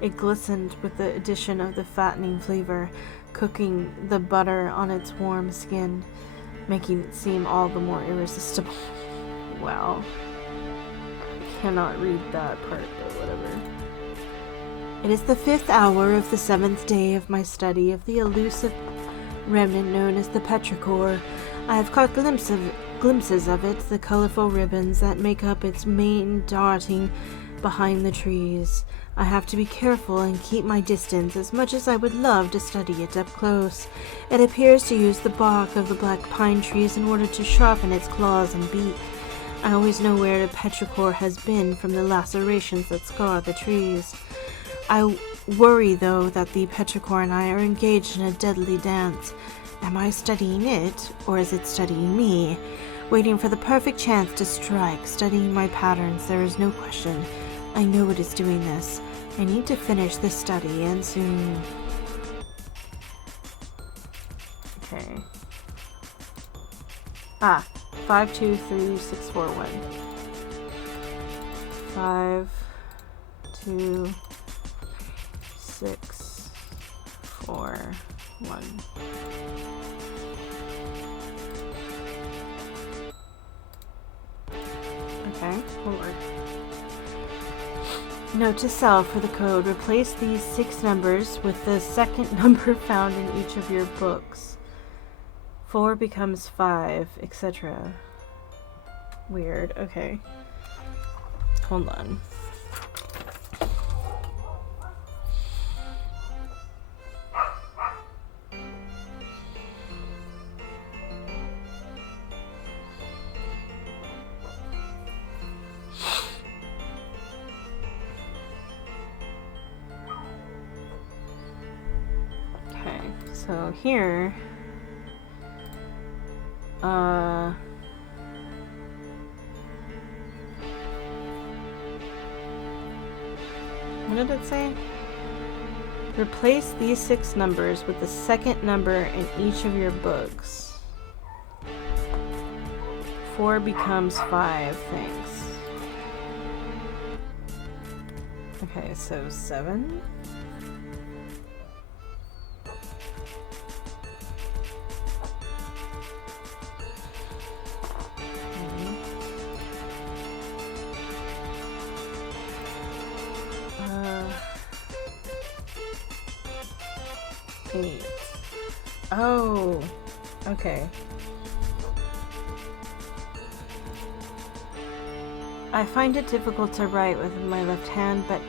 It glistened with the addition of the fattening flavor, cooking the butter on its warm skin, making it seem all the more irresistible. Wow. I cannot read that part, but whatever. It is the 5th hour of the 7th day of my study of the elusive remnant known as the petrichor. I have caught glimpses of it, the colorful ribbons that make up its mane darting behind the trees. I have to be careful and keep my distance, as much as I would love to study it up close. It appears to use the bark of the black pine trees in order to sharpen its claws and beak. I always know where the petrichor has been from the lacerations that scar the trees. I worry, though, that the petrichor and I are engaged in a deadly dance. Am I studying it, or is it studying me? Waiting for the perfect chance to strike, studying my patterns, there is no question. I know it is doing this. I need to finish this study, and soon. Okay. 5, 2, 3, 6, 4, 1. 5, 2, 6, 4, 1. Okay, hold on. Note to self for the code: replace these 6 numbers with the second number found in each of your books. 4 becomes 5, etc. Weird. Okay. Hold on. Okay, so here, what did it say? Replace these 6 numbers with the second number in each of your books. 4 becomes 5, thanks. Okay, so 7. 8. Oh, okay. I find it difficult to write with my left hand, but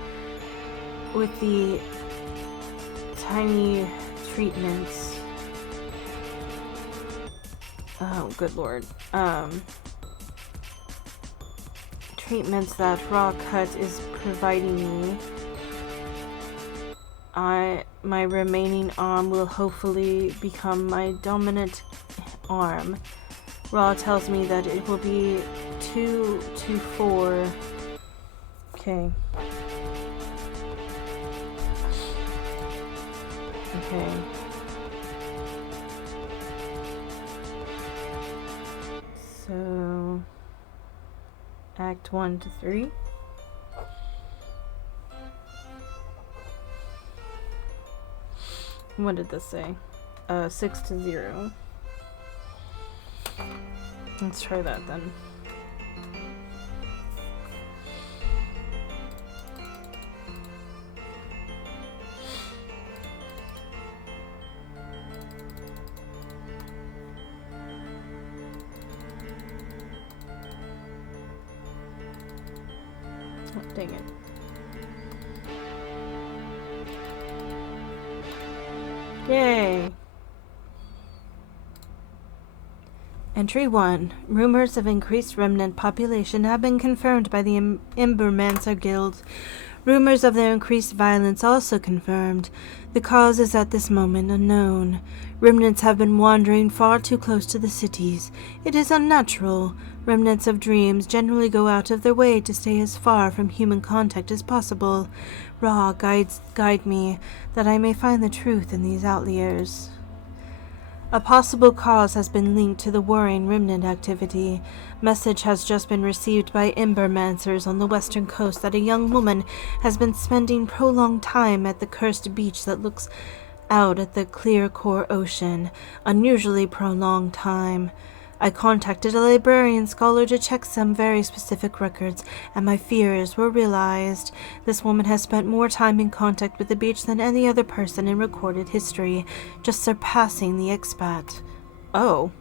with the tiny treatments, oh good lord, treatments that Raw Cut is providing me, my remaining arm will hopefully become my dominant arm. Raw tells me that it will be 2 to 4. Okay. Okay. So, Act 1 to 3. What did this say? 6 to 0. Let's try that then. Oh, dang it. Yay! Entry 1. Rumors of increased remnant population have been confirmed by the Embermancer Guild. Rumors of their increased violence also confirmed. The cause is at this moment unknown. Remnants have been wandering far too close to the cities. It is unnatural. Remnants of dreams generally go out of their way to stay as far from human contact as possible. Ra, guide me, that I may find the truth in these outliers. A possible cause has been linked to the worrying remnant activity. Message has just been received by Embermancers on the western coast that a young woman has been spending prolonged time at the cursed beach that looks out at the clear core ocean. Unusually prolonged time. I contacted a librarian scholar to check some very specific records, and my fears were realized. This woman has spent more time in contact with the beach than any other person in recorded history, just surpassing the expat. Oh.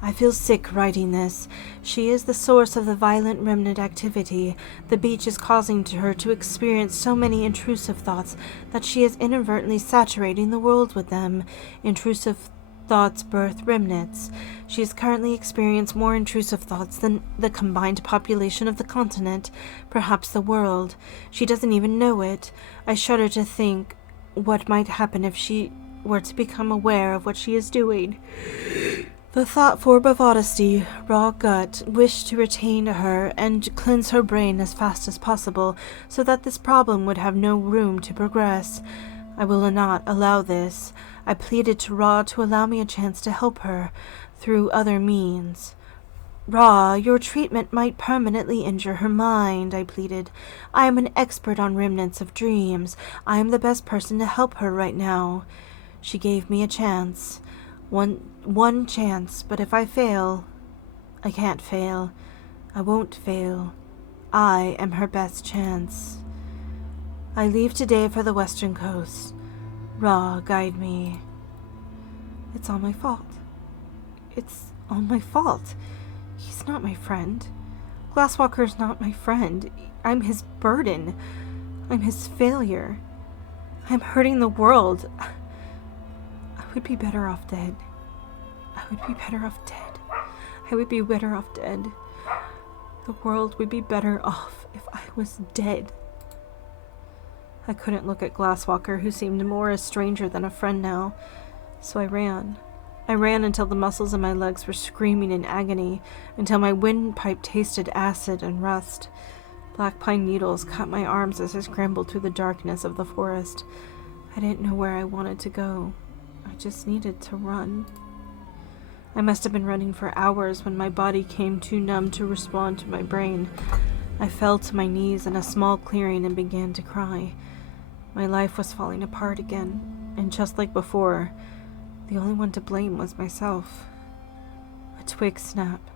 I feel sick writing this. She is the source of the violent remnant activity. The beach is causing her to experience so many intrusive thoughts that she is inadvertently saturating the world with them. Intrusive thoughts birth remnants. She has currently experienced more intrusive thoughts than the combined population of the continent, perhaps the world. She doesn't even know it. I shudder to think what might happen if she were to become aware of what she is doing. The Thoughtform of honesty, Raw Gut, wished to retain her and cleanse her brain as fast as possible, so that this problem would have no room to progress. I will not allow this. I pleaded to Ra to allow me a chance to help her through other means. Ra, your treatment might permanently injure her mind, I pleaded. I am an expert on remnants of dreams. I am the best person to help her right now. She gave me a chance. One chance, but if I fail, I can't fail. I won't fail. I am her best chance. I leave today for the western coast. Ra, guide me. It's all my fault. It's all my fault. He's not my friend. Glasswalker's not my friend. I'm his burden. I'm his failure. I'm hurting the world. I would be better off dead. I would be better off dead. I would be better off dead. The world would be better off if I was dead. I couldn't look at Glasswalker, who seemed more a stranger than a friend now, so I ran. I ran until the muscles in my legs were screaming in agony, until my windpipe tasted acid and rust. Black pine needles cut my arms as I scrambled through the darkness of the forest. I didn't know where I wanted to go. I just needed to run. I must have been running for hours when my body came too numb to respond to my brain. I fell to my knees in a small clearing and began to cry. My life was falling apart again, and just like before, the only one to blame was myself. A twig snapped.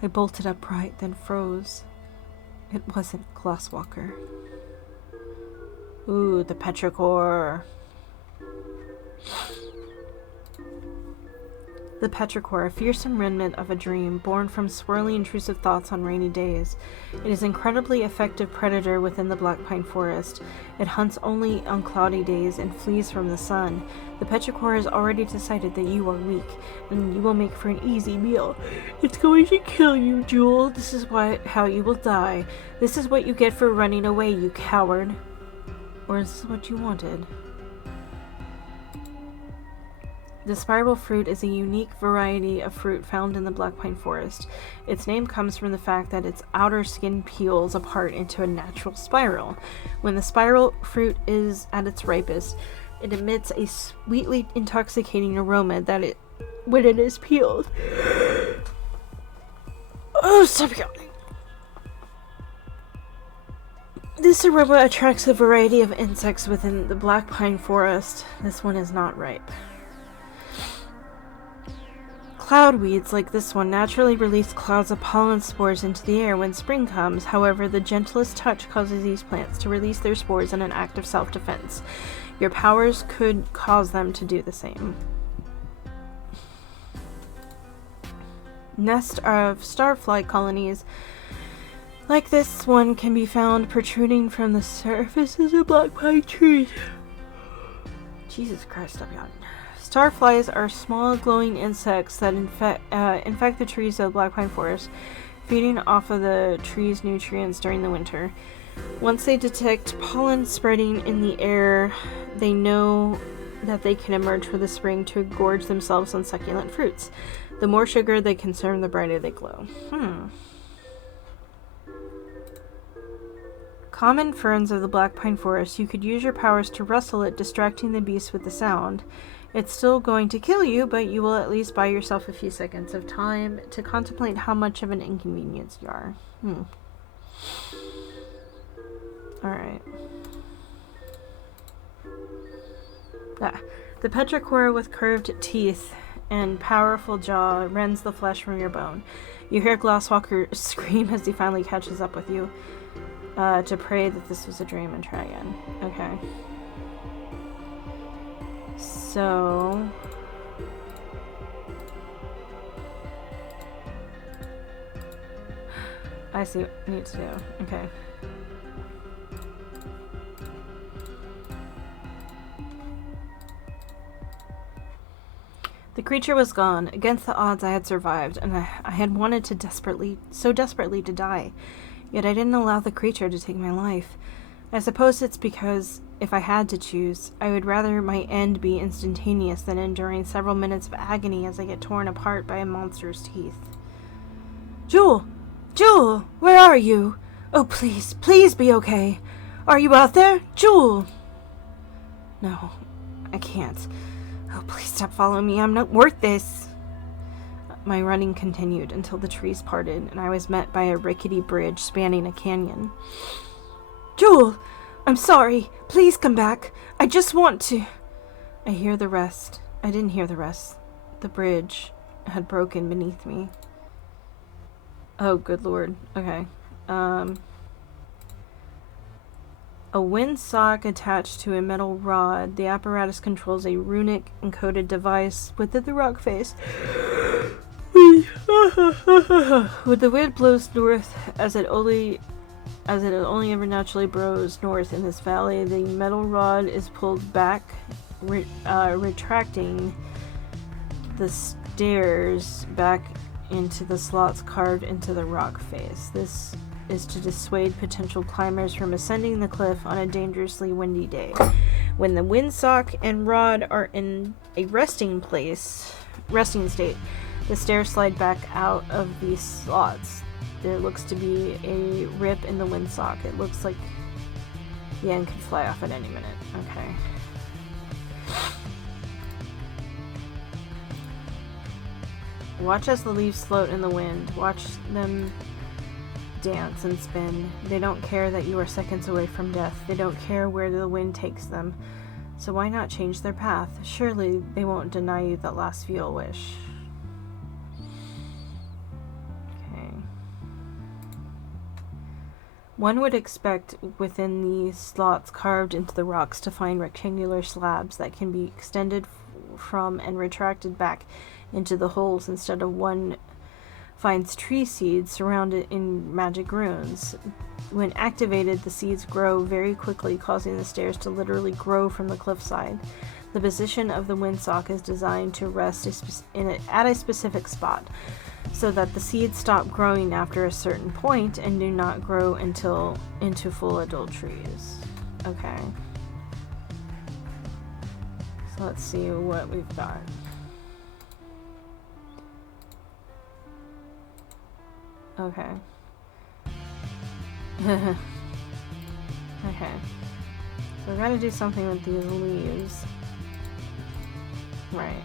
I bolted upright, then froze. It wasn't Glasswalker. Ooh, the petrichor. The petrichor, a fearsome remnant of a dream, born from swirling intrusive thoughts on rainy days. It is an incredibly effective predator within the black pine forest. It hunts only on cloudy days and flees from the sun. The petrichor has already decided that you are weak, and you will make for an easy meal. It's going to kill you, Jewel. This is how you will die. This is what you get for running away, you coward. Or is this what you wanted? The spiral fruit is a unique variety of fruit found in the black pine forest. Its name comes from the fact that its outer skin peels apart into a natural spiral. When the spiral fruit is at its ripest, it emits a sweetly intoxicating aroma when it is peeled. Oh, stop yawning. This aroma attracts a variety of insects within the black pine forest. This one is not ripe. Cloudweeds like this one naturally release clouds of pollen spores into the air when spring comes. However, the gentlest touch causes these plants to release their spores in an act of self-defense. Your powers could cause them to do the same. Nest of starfly colonies like this one can be found protruding from the surfaces of black pine trees. Jesus Christ, stop yawning. Starflies are small glowing insects that infect the trees of the black pine forest, feeding off of the tree's nutrients during the winter. Once they detect pollen spreading in the air, they know that they can emerge for the spring to gorge themselves on succulent fruits. The more sugar they consume, the brighter they glow. Common ferns of the black pine forest, you could use your powers to rustle it, distracting the beast with the sound. It's still going to kill you, but you will at least buy yourself a few seconds of time to contemplate how much of an inconvenience you are. Alright. The petrichor with curved teeth and powerful jaw rends the flesh from your bone. You hear Glasswalker scream as he finally catches up with you, to pray that this was a dream and try again. Okay. So... I see what I need to do. Okay. The creature was gone. Against the odds, I had survived, and I had wanted so desperately to die. Yet I didn't allow the creature to take my life. I suppose it's because, if I had to choose, I would rather my end be instantaneous than enduring several minutes of agony as I get torn apart by a monster's teeth. Jewel! Jewel! Where are you? Oh, please, please be okay. Are you out there? Jewel! No, I can't. Oh, please stop following me. I'm not worth this. My running continued until the trees parted, and I was met by a rickety bridge spanning a canyon. Jewel! I'm sorry. Please come back. I just want to... I hear the rest. I didn't hear the rest. The bridge had broken beneath me. Oh, good lord. Okay. A windsock attached to a metal rod. The apparatus controls a runic encoded device within the rock face. When the wind blows north, as it only ever naturally blows north in this valley, the metal rod is pulled back, retracting the stairs back into the slots carved into the rock face. This is to dissuade potential climbers from ascending the cliff on a dangerously windy day. When the windsock and rod are in a resting state, the stairs slide back out of these slots. There looks to be a rip in the windsock. It looks like the end could fly off at any minute. Okay. Watch as the leaves float in the wind. Watch them dance and spin. They don't care that you are seconds away from death. They don't care where the wind takes them. So why not change their path? Surely they won't deny you that last feeble wish. One would expect within these slots carved into the rocks to find rectangular slabs that can be extended from and retracted back into the holes instead of one finds tree seeds surrounded in magic runes. When activated, the seeds grow very quickly, causing the stairs to literally grow from the cliffside. The position of the windsock is designed to rest at a specific spot, so that the seeds stop growing after a certain point and do not grow until into full adult trees. Okay. So let's see what we've got. Okay. Okay. So we gotta do something with these leaves. Right.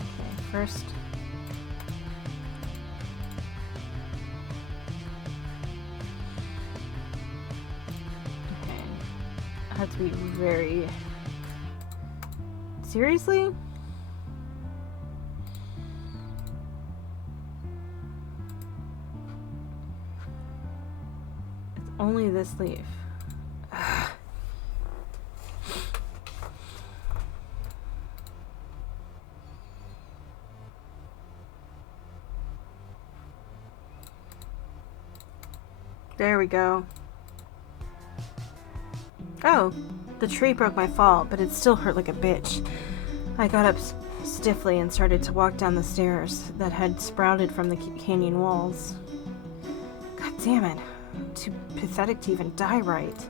Okay, first. Okay. I have to be very... Seriously? Only this leaf. There we go. Oh, the tree broke my fall, but it still hurt like a bitch. I got up stiffly and started to walk down the stairs that had sprouted from the canyon walls. God damn it. Too pathetic to even die right.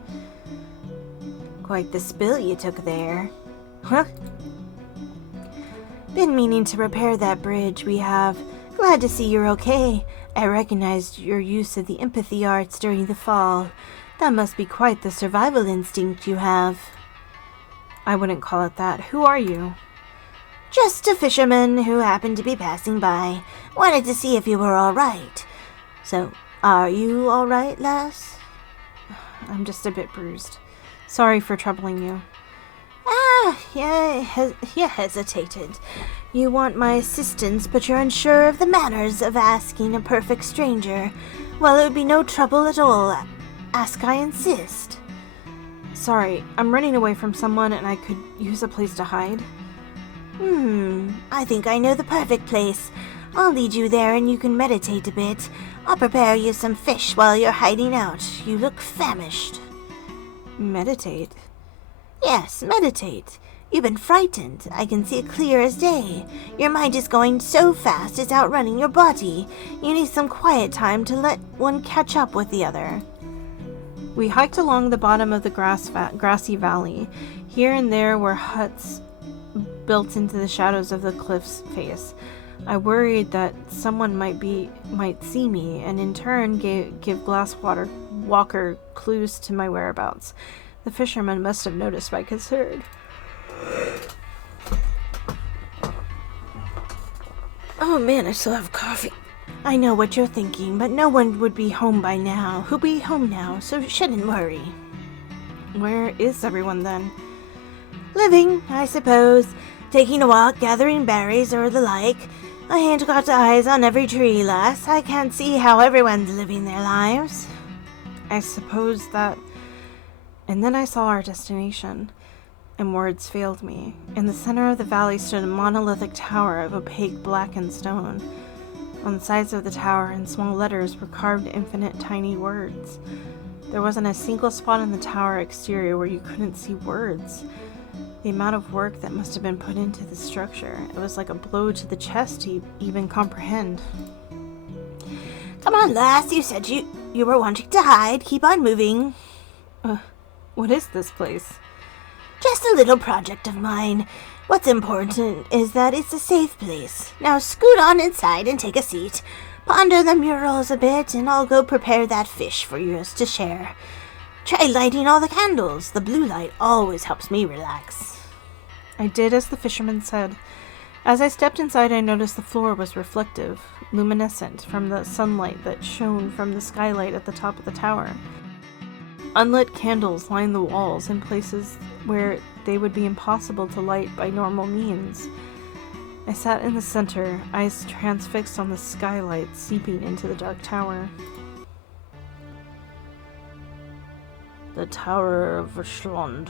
Quite the spill you took there. Huh? Been meaning to repair that bridge we have. Glad to see you're okay. I recognized your use of the empathy arts during the fall. That must be quite the survival instinct you have. I wouldn't call it that. Who are you? Just a fisherman who happened to be passing by. Wanted to see if you were all right. So, are you all right, lass? I'm just a bit bruised. Sorry for troubling you. You hesitated. You want my assistance, but you're unsure of the manners of asking a perfect stranger. Well, it would be no trouble at all. Ask, I insist. Sorry, I'm running away from someone and I could use a place to hide. I think I know the perfect place. I'll lead you there and you can meditate a bit. I'll prepare you some fish while you're hiding out. You look famished. Meditate? Yes, meditate. You've been frightened. I can see it clear as day. Your mind is going so fast it's outrunning your body. You need some quiet time to let one catch up with the other. We hiked along the bottom of the grassy valley. Here and there were huts built into the shadows of the cliff's face. I worried that someone might see me, and in turn give Walker clues to my whereabouts. The fisherman must have noticed my concern. Oh man, I still have coffee. I know what you're thinking, but no one would be home by now. Who'll be home now, so shouldn't worry. Where is everyone then? Living, I suppose. Taking a walk, gathering berries or the like. I ain't got eyes on every tree, lass. I can't see how everyone's living their lives. I suppose that... And then I saw our destination, and words failed me. In the center of the valley stood a monolithic tower of opaque blackened stone. On the sides of the tower, in small letters, were carved infinite tiny words. There wasn't a single spot in the tower exterior where you couldn't see words. The amount of work that must have been put into the structure, it was like a blow to the chest to even comprehend. Come on, lass, you said you were wanting to hide. Keep on moving. What is this place? Just a little project of mine. What's important is that it's a safe place. Now scoot on inside and take a seat. Ponder the murals a bit, and I'll go prepare that fish for yours to share. Try lighting all the candles. The blue light always helps me relax. I did as the fisherman said. As I stepped inside, I noticed the floor was reflective, luminescent from the sunlight that shone from the skylight at the top of the tower. Unlit candles lined the walls in places where they would be impossible to light by normal means. I sat in the center, eyes transfixed on the skylight seeping into the dark tower. The Tower of Verschlund.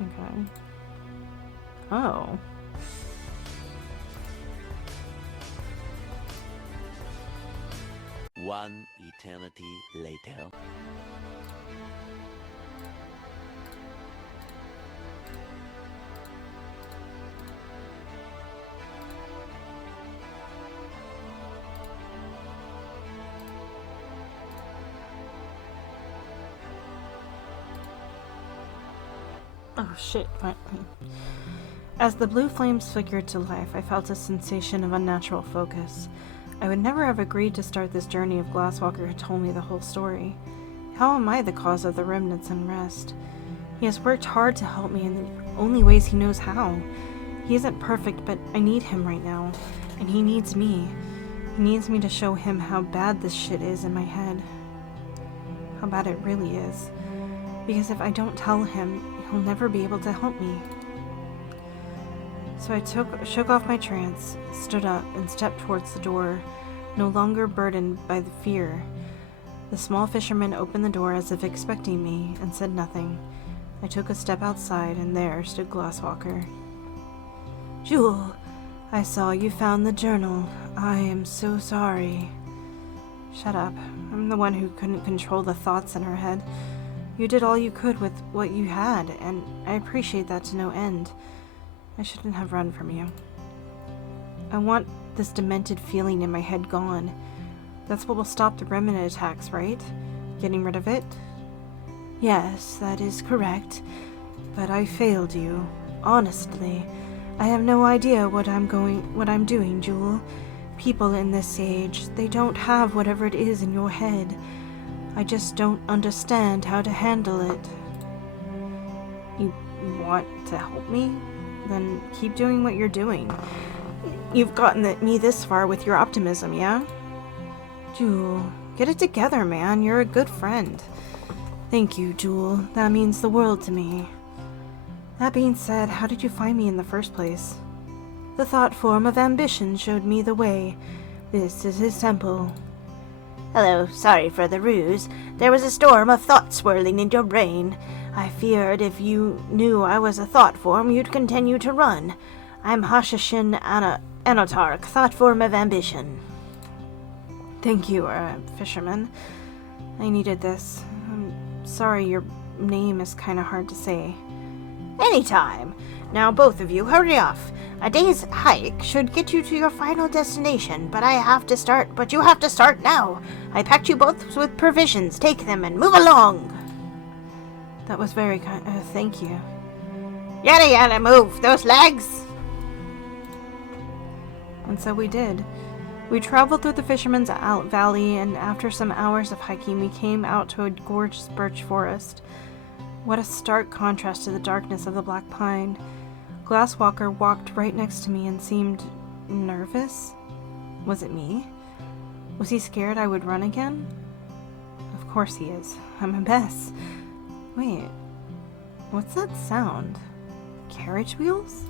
Okay. Oh. One eternity later. Oh shit. As the blue flames flickered to life, I felt a sensation of unnatural focus. I would never have agreed to start this journey if Glasswalker had told me the whole story. How am I the cause of the Remnant's unrest? He has worked hard to help me in the only ways he knows how. He isn't perfect, but I need him right now. And he needs me. He needs me to show him how bad this shit is in my head. How bad it really is. Because if I don't tell him, he'll never be able to help me. So I shook off my trance, stood up, and stepped towards the door, no longer burdened by the fear. The small fisherman opened the door as if expecting me, and said nothing. I took a step outside, and there stood Glasswalker. Jewel, I saw you found the journal. I am so sorry. Shut up. I'm the one who couldn't control the thoughts in her head. You did all you could with what you had, and I appreciate that to no end. I shouldn't have run from you. I want this demented feeling in my head gone. That's what will stop the remnant attacks, right? Getting rid of it? Yes, that is correct. But I failed you. Honestly. I have no idea what I'm doing, Jewel. People in this age, they don't have whatever it is in your head. I just don't understand how to handle it. You want to help me? Then keep doing what you're doing. You've gotten me this far with your optimism, yeah? Jewel, get it together, man. You're a good friend. Thank you, Jewel. That means the world to me. That being said, how did you find me in the first place? The Thoughtform of Ambition showed me the way. This is his temple. Hello, sorry for the ruse. There was a storm of thought swirling in your brain. I feared if you knew I was a Thoughtform, you'd continue to run. I'm Hashashin Anotark, Thoughtform of Ambition. Thank you, fisherman. I needed this. I'm sorry your name is kinda hard to say. Anytime. Now both of you, hurry off. A day's hike should get you to your final destination, but you have to start now. I packed you both with provisions. Take them and move along. That was very kind. Thank you. Yada yada, move those legs. And so we did. We traveled through the Fisherman's Valley, and after some hours of hiking, we came out to a gorgeous birch forest. What a stark contrast to the darkness of the black pine. Glasswalker walked right next to me and seemed nervous. Was it me? Was he scared I would run again? Of course he is. I'm a mess. Wait, what's that sound? Carriage wheels?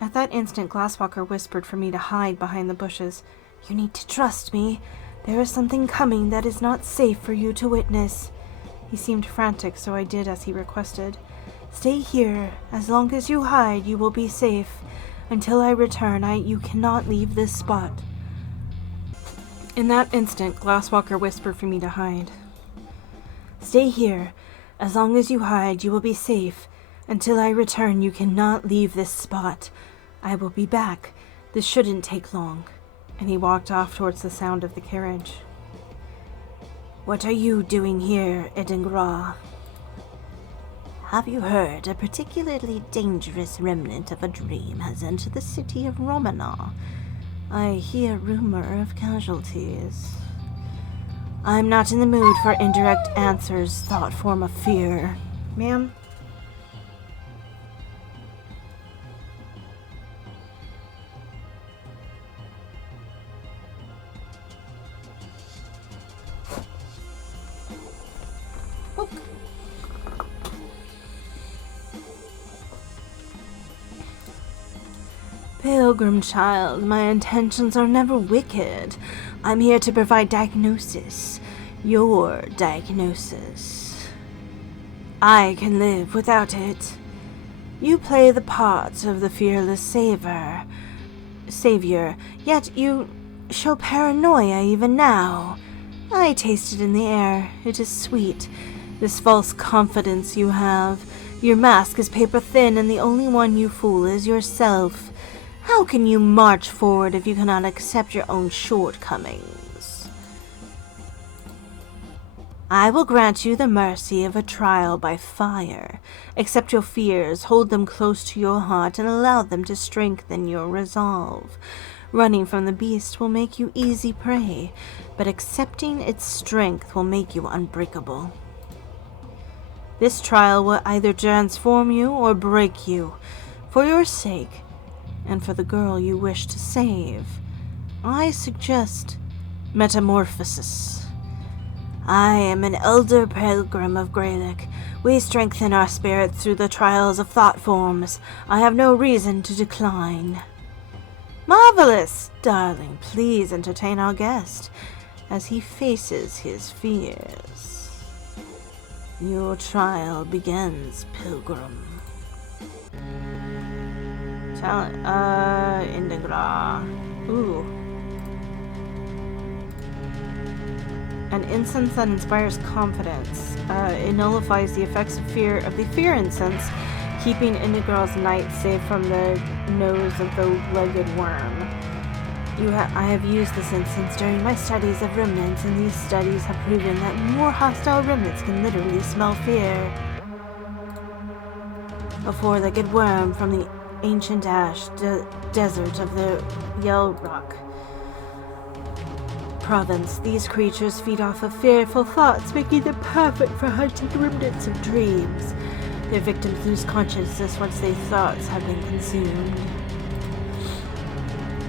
At that instant, Glasswalker whispered for me to hide behind the bushes. You need to trust me. There is something coming that is not safe for you to witness. He seemed frantic, so I did as he requested. Stay here. As long as you hide, you will be safe. Until I return, you cannot leave this spot. In that instant, Glasswalker whispered for me to hide. Stay here. As long as you hide, you will be safe. Until I return, you cannot leave this spot. I will be back. This shouldn't take long. And he walked off towards the sound of the carriage. What are you doing here, Edingra? Have you heard a particularly dangerous remnant of a dream has entered the city of Romana? I hear rumor of casualties. I'm not in the mood for indirect answers, Thoughtform of fear. Ma'am? Pilgrim child, my intentions are never wicked. I'm here to provide diagnosis. Your diagnosis. I can live without it. You play the part of the fearless savior, yet you show paranoia even now. I taste it in the air. It is sweet. This false confidence you have. Your mask is paper thin, and the only one you fool is yourself. How can you march forward if you cannot accept your own shortcomings? I will grant you the mercy of a trial by fire. Accept your fears, hold them close to your heart, and allow them to strengthen your resolve. Running from the beast will make you easy prey, but accepting its strength will make you unbreakable. This trial will either transform you or break you. For your sake, and for the girl you wish to save, I suggest metamorphosis. I am an elder pilgrim of Greylick. We strengthen our spirit through the trials of thought forms. I have no reason to decline. Marvelous! Darling, please entertain our guest as he faces his fears. Your trial begins, pilgrim. Talent, Indigra. Ooh. An incense that inspires confidence. It nullifies the effects of the fear incense, keeping Indigra's night safe from the nose of the legged worm. I have used this incense during my studies of remnants, and these studies have proven that more hostile remnants can literally smell fear. A four-legged worm from the ancient ash desert of the Yell Rock province. These creatures feed off of fearful thoughts, making them perfect for hunting remnants of dreams. Their victims lose consciousness once their thoughts have been consumed.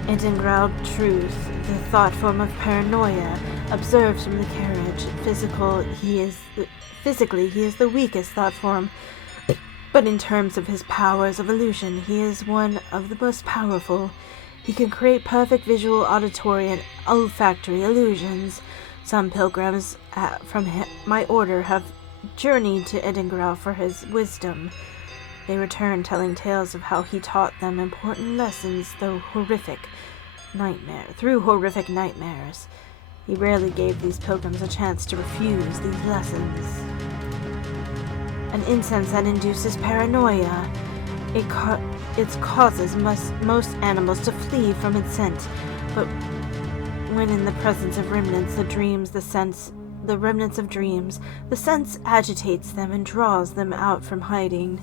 Edingrowled truth, the thought form of paranoia, observed from the carriage. Physically, he is the weakest thought form, but in terms of his powers of illusion, he is one of the most powerful. He can create perfect visual, auditory, and olfactory illusions. Some pilgrims from my order have journeyed to Edingrow for his wisdom. They return telling tales of how he taught them important lessons through horrific nightmares. He rarely gave these pilgrims a chance to refuse these lessons. An incense that induces paranoia. It causes most animals to flee from its scent, but when in the presence of remnants, the sense agitates them and draws them out from hiding.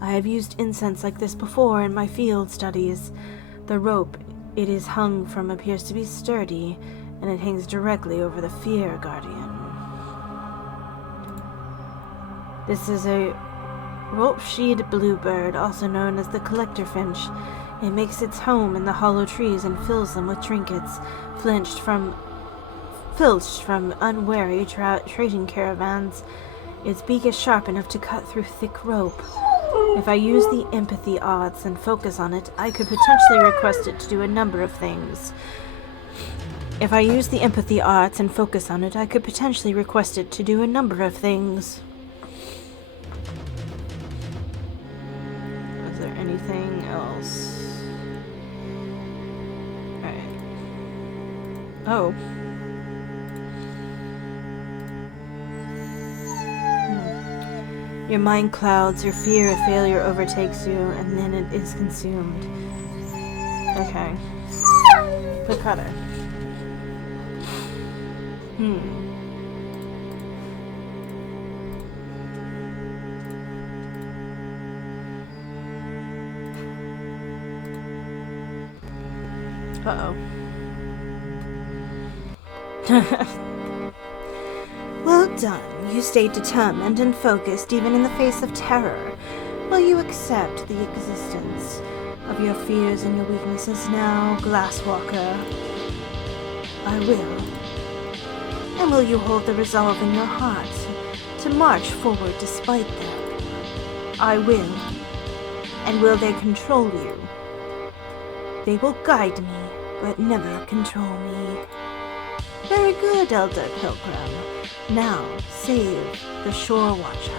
I have used incense like this before in my field studies. The rope it is hung from appears to be sturdy, and it hangs directly over the Fear Guardian. This is a rope-sheed bluebird, also known as the collector finch. It makes its home in the hollow trees and fills them with trinkets, filched from unwary trading caravans. Its beak is sharp enough to cut through thick rope. If I use the empathy odds and focus on it, I could potentially request it to do a number of things. Is there anything else? Alright. Oh. Your mind clouds, your fear of failure overtakes you, and then it is consumed. Okay. The cutter. Uh-oh. Well done. You stayed determined and focused even in the face of terror. Will you accept the existence of your fears and your weaknesses now, Glasswalker? I will. And will you hold the resolve in your heart to march forward despite them? I will. And will they control you? They will guide me, but never control me. Very good, Elder Pilgrim. Now, save the Shore Watcher.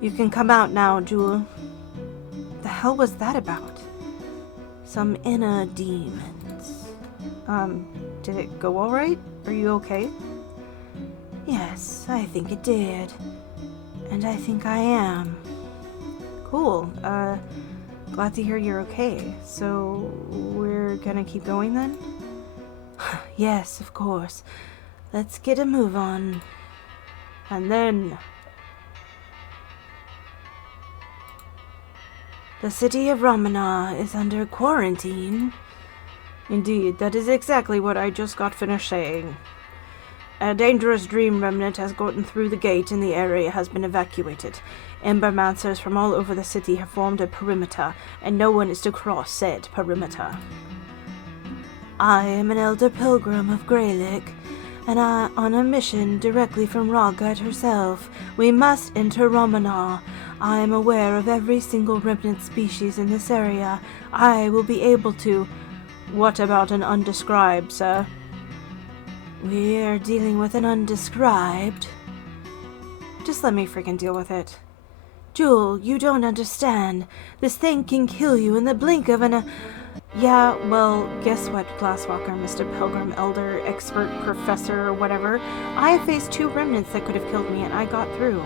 You can come out now, Jewel. The hell was that about? Some inner demons. Did it go alright? Are you okay? Yes, I think it did. And I think I am. Cool. Glad to hear you're okay. So, we're gonna keep going then? Yes, of course. Let's get a move on. And then... The city of Ramana is under quarantine. Indeed, that is exactly what I just got finished saying. A dangerous dream remnant has gotten through the gate and the area has been evacuated. Embermancers from all over the city have formed a perimeter, and no one is to cross said perimeter. I am an elder pilgrim of Greylick, and on a mission directly from Roggut herself. We must enter Ramana. I am aware of every single remnant species in this area. I will be able to... What about an undescribed, sir? We're dealing with an undescribed. Just let me freaking deal with it. Jewel, you don't understand. This thing can kill you in the blink of an... Yeah, well, guess what, Glasswalker, Mr. Pilgrim, Elder, Expert, Professor, or whatever. I have faced 2 remnants that could have killed me, and I got through.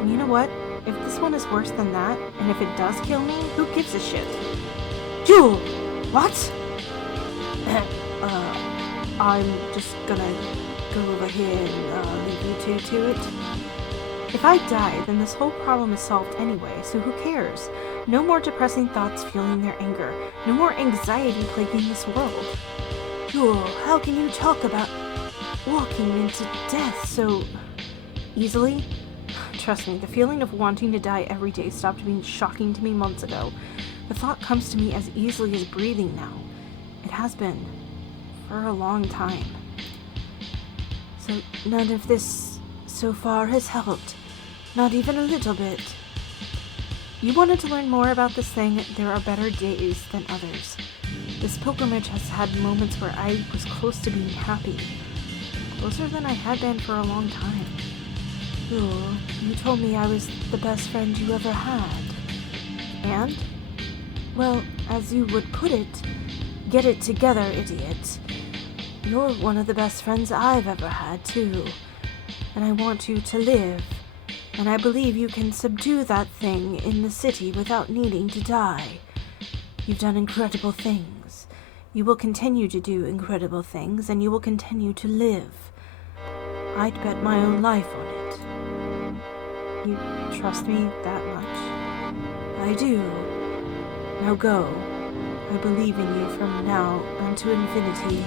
And you know what? If this one is worse than that, and if it does kill me, who gives a shit? Jewel! What? I'm just gonna go over here and leave you 2 to it. If I die, then this whole problem is solved anyway, so who cares? No more depressing thoughts fueling their anger. No more anxiety plaguing this world. Jewel, how can you talk about walking into death so easily? Trust me, the feeling of wanting to die every day stopped being shocking to me months ago. The thought comes to me as easily as breathing now. It has been. For a long time. So none of this so far has helped. Not even a little bit. You wanted to learn more about this thing. There are better days than others. This pilgrimage has had moments where I was close to being happy. Closer than I had been for a long time. Ooh, you told me I was the best friend you ever had. And? Well, as you would put it, get it together, idiot. You're one of the best friends I've ever had, too. And I want you to live. And I believe you can subdue that thing in the city without needing to die. You've done incredible things. You will continue to do incredible things, and you will continue to live. I'd bet my own life on it. You trust me that much? I do. Now go. I believe in you from now unto infinity.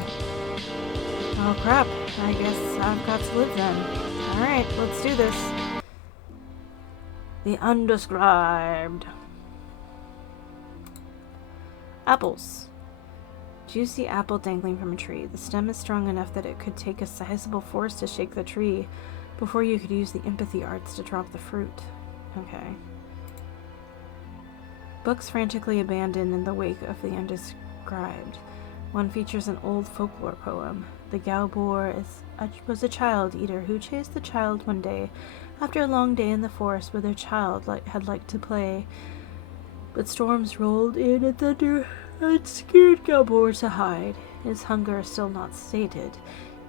Oh crap, I guess I've got to live then. Alright, let's do this. The undescribed. Apples. Juicy apple dangling from a tree. The stem is strong enough that it could take a sizable force to shake the tree before you could use the empathy arts to drop the fruit. Okay. Books frantically abandoned in the wake of the undescribed. One features an old folklore poem. The Galboar was a child eater who chased the child one day after a long day in the forest where their child had liked to play. But storms rolled in and thunder had scared Galboar to hide. His hunger still not sated,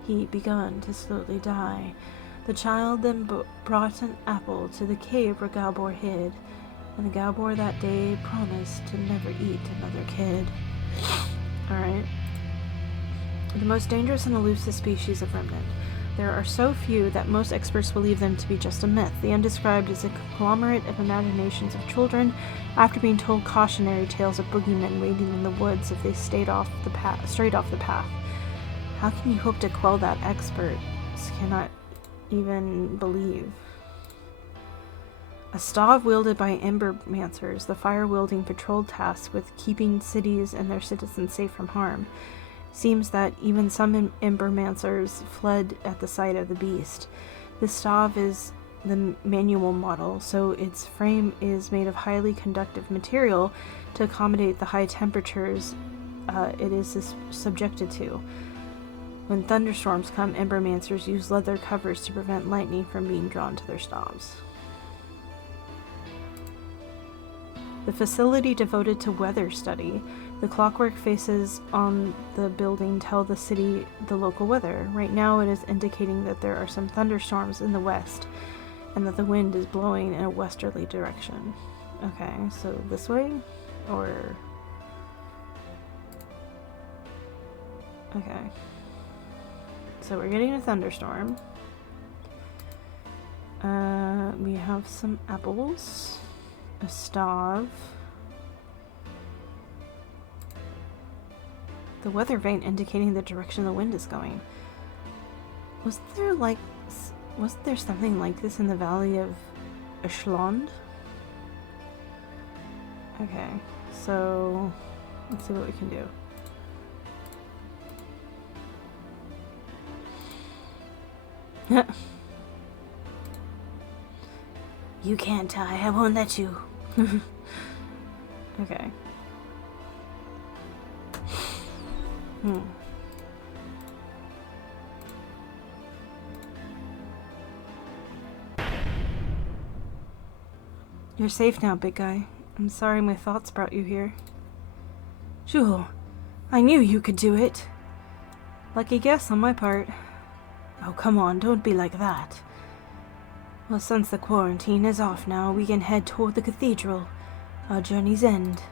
he begun to slowly die. The child then brought an apple to the cave where Galboar hid, and the Galboar that day promised to never eat another kid. Alright. The most dangerous and elusive species of remnant. There are so few that most experts believe them to be just a myth. The undescribed is a conglomerate of imaginations of children after being told cautionary tales of boogeymen waiting in the woods if they strayed off the path. How can you hope to quell that? Experts cannot even believe. A staff wielded by embermancers, the fire-wielding patrol tasked with keeping cities and their citizens safe from harm. Seems that even some embermancers fled at the sight of the beast. This staff is the manual model, so its frame is made of highly conductive material to accommodate the high temperatures it is subjected to. When thunderstorms come, Embermancers use leather covers to prevent lightning from being drawn to their stobs. The facility devoted to weather study. The clockwork faces on the building tell the city the local weather. Right now it is indicating that there are some thunderstorms in the west and that the wind is blowing in a westerly direction. Okay, so this way? Or... okay. So we're getting a thunderstorm. We have some apples. A stove. The weather vane indicating the direction the wind is going. Wasn't there something like this in the valley of Ashland? Okay, so let's see what we can do. You can't die, I won't let you. Okay. You're safe now, big guy. I'm sorry my thoughts brought you here. Jewel, I knew you could do it. Lucky guess on my part. Oh, come on, don't be like that. Well, since the quarantine is off now, we can head toward the cathedral, our journey's end.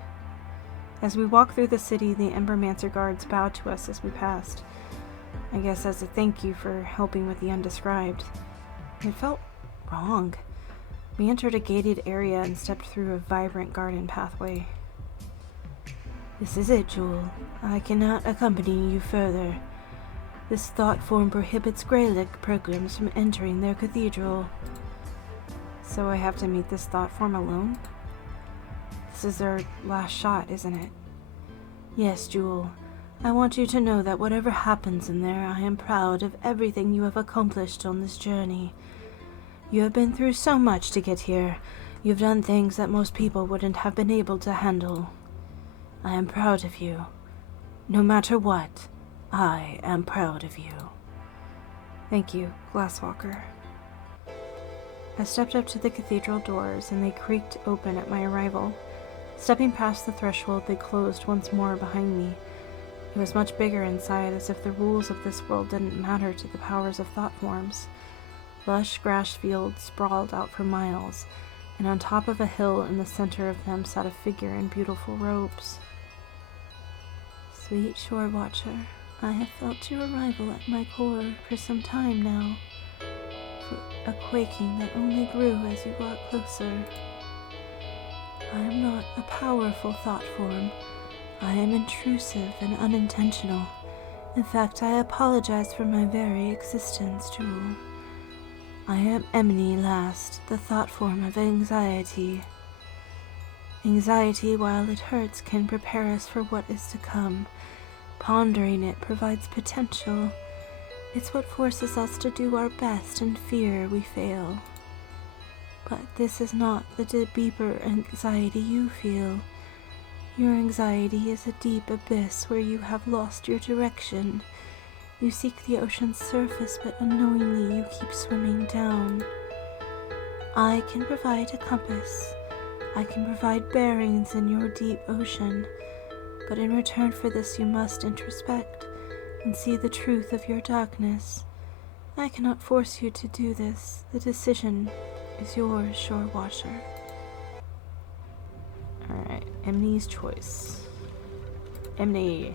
As we walk through the city, the Embermancer guards bowed to us as we passed. I guess as a thank you for helping with the undescribed. It felt wrong. We entered a gated area and stepped through a vibrant garden pathway. This is it, Jewel. I cannot accompany you further. This Thoughtform prohibits Greylick pilgrims from entering their cathedral. So I have to meet this Thoughtform alone? This is our last shot, isn't it? Yes, Jewel. I want you to know that whatever happens in there, I am proud of everything you have accomplished on this journey. You have been through so much to get here. You've done things that most people wouldn't have been able to handle. I am proud of you. No matter what, I am proud of you. Thank you, Glasswalker. I stepped up to the cathedral doors, and they creaked open at my arrival. Stepping past the threshold, they closed once more behind me. It was much bigger inside, as if the rules of this world didn't matter to the powers of Thoughtforms. Lush grass fields sprawled out for miles, and on top of a hill in the center of them sat a figure in beautiful robes. Sweet Shore Watcher, I have felt your arrival at my core for some time now. A quaking that only grew as you got closer. I am not a powerful thought form. I am intrusive and unintentional. In fact, I apologize for my very existence, Jewel. I am Emily Last, the thought form of anxiety. Anxiety, while it hurts, can prepare us for what is to come. Pondering it provides potential. It's what forces us to do our best and fear we fail. But this is not the deeper anxiety you feel. Your anxiety is a deep abyss where you have lost your direction. You seek the ocean's surface, but unknowingly you keep swimming down. I can provide a compass. I can provide bearings in your deep ocean. But in return for this you must introspect and see the truth of your darkness. I cannot force you to do this. The decision is yours, Shore Watcher. Alright, Emney's choice. Emney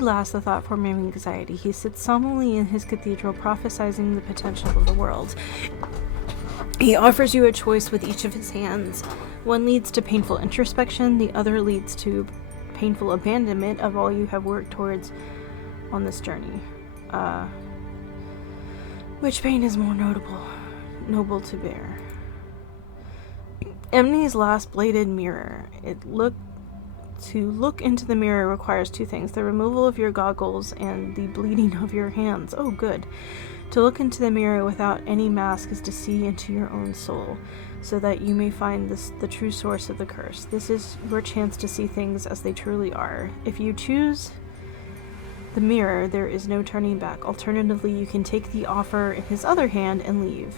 Last, the thought form of anxiety. He sits solemnly in his cathedral, prophesizing the potential of the world. He offers you a choice with each of his hands. One leads to painful introspection, the other leads to painful abandonment of all you have worked towards on this journey. Which pain is more noble to bear? Emney's last bladed mirror. To look into the mirror requires two things: the removal of your goggles and the bleeding of your hands. Oh, good. To look into the mirror without any mask is to see into your own soul, so that you may find the true source of the curse. This is your chance to see things as they truly are. If you choose the mirror, there is no turning back. Alternatively, you can take the offer in his other hand and leave.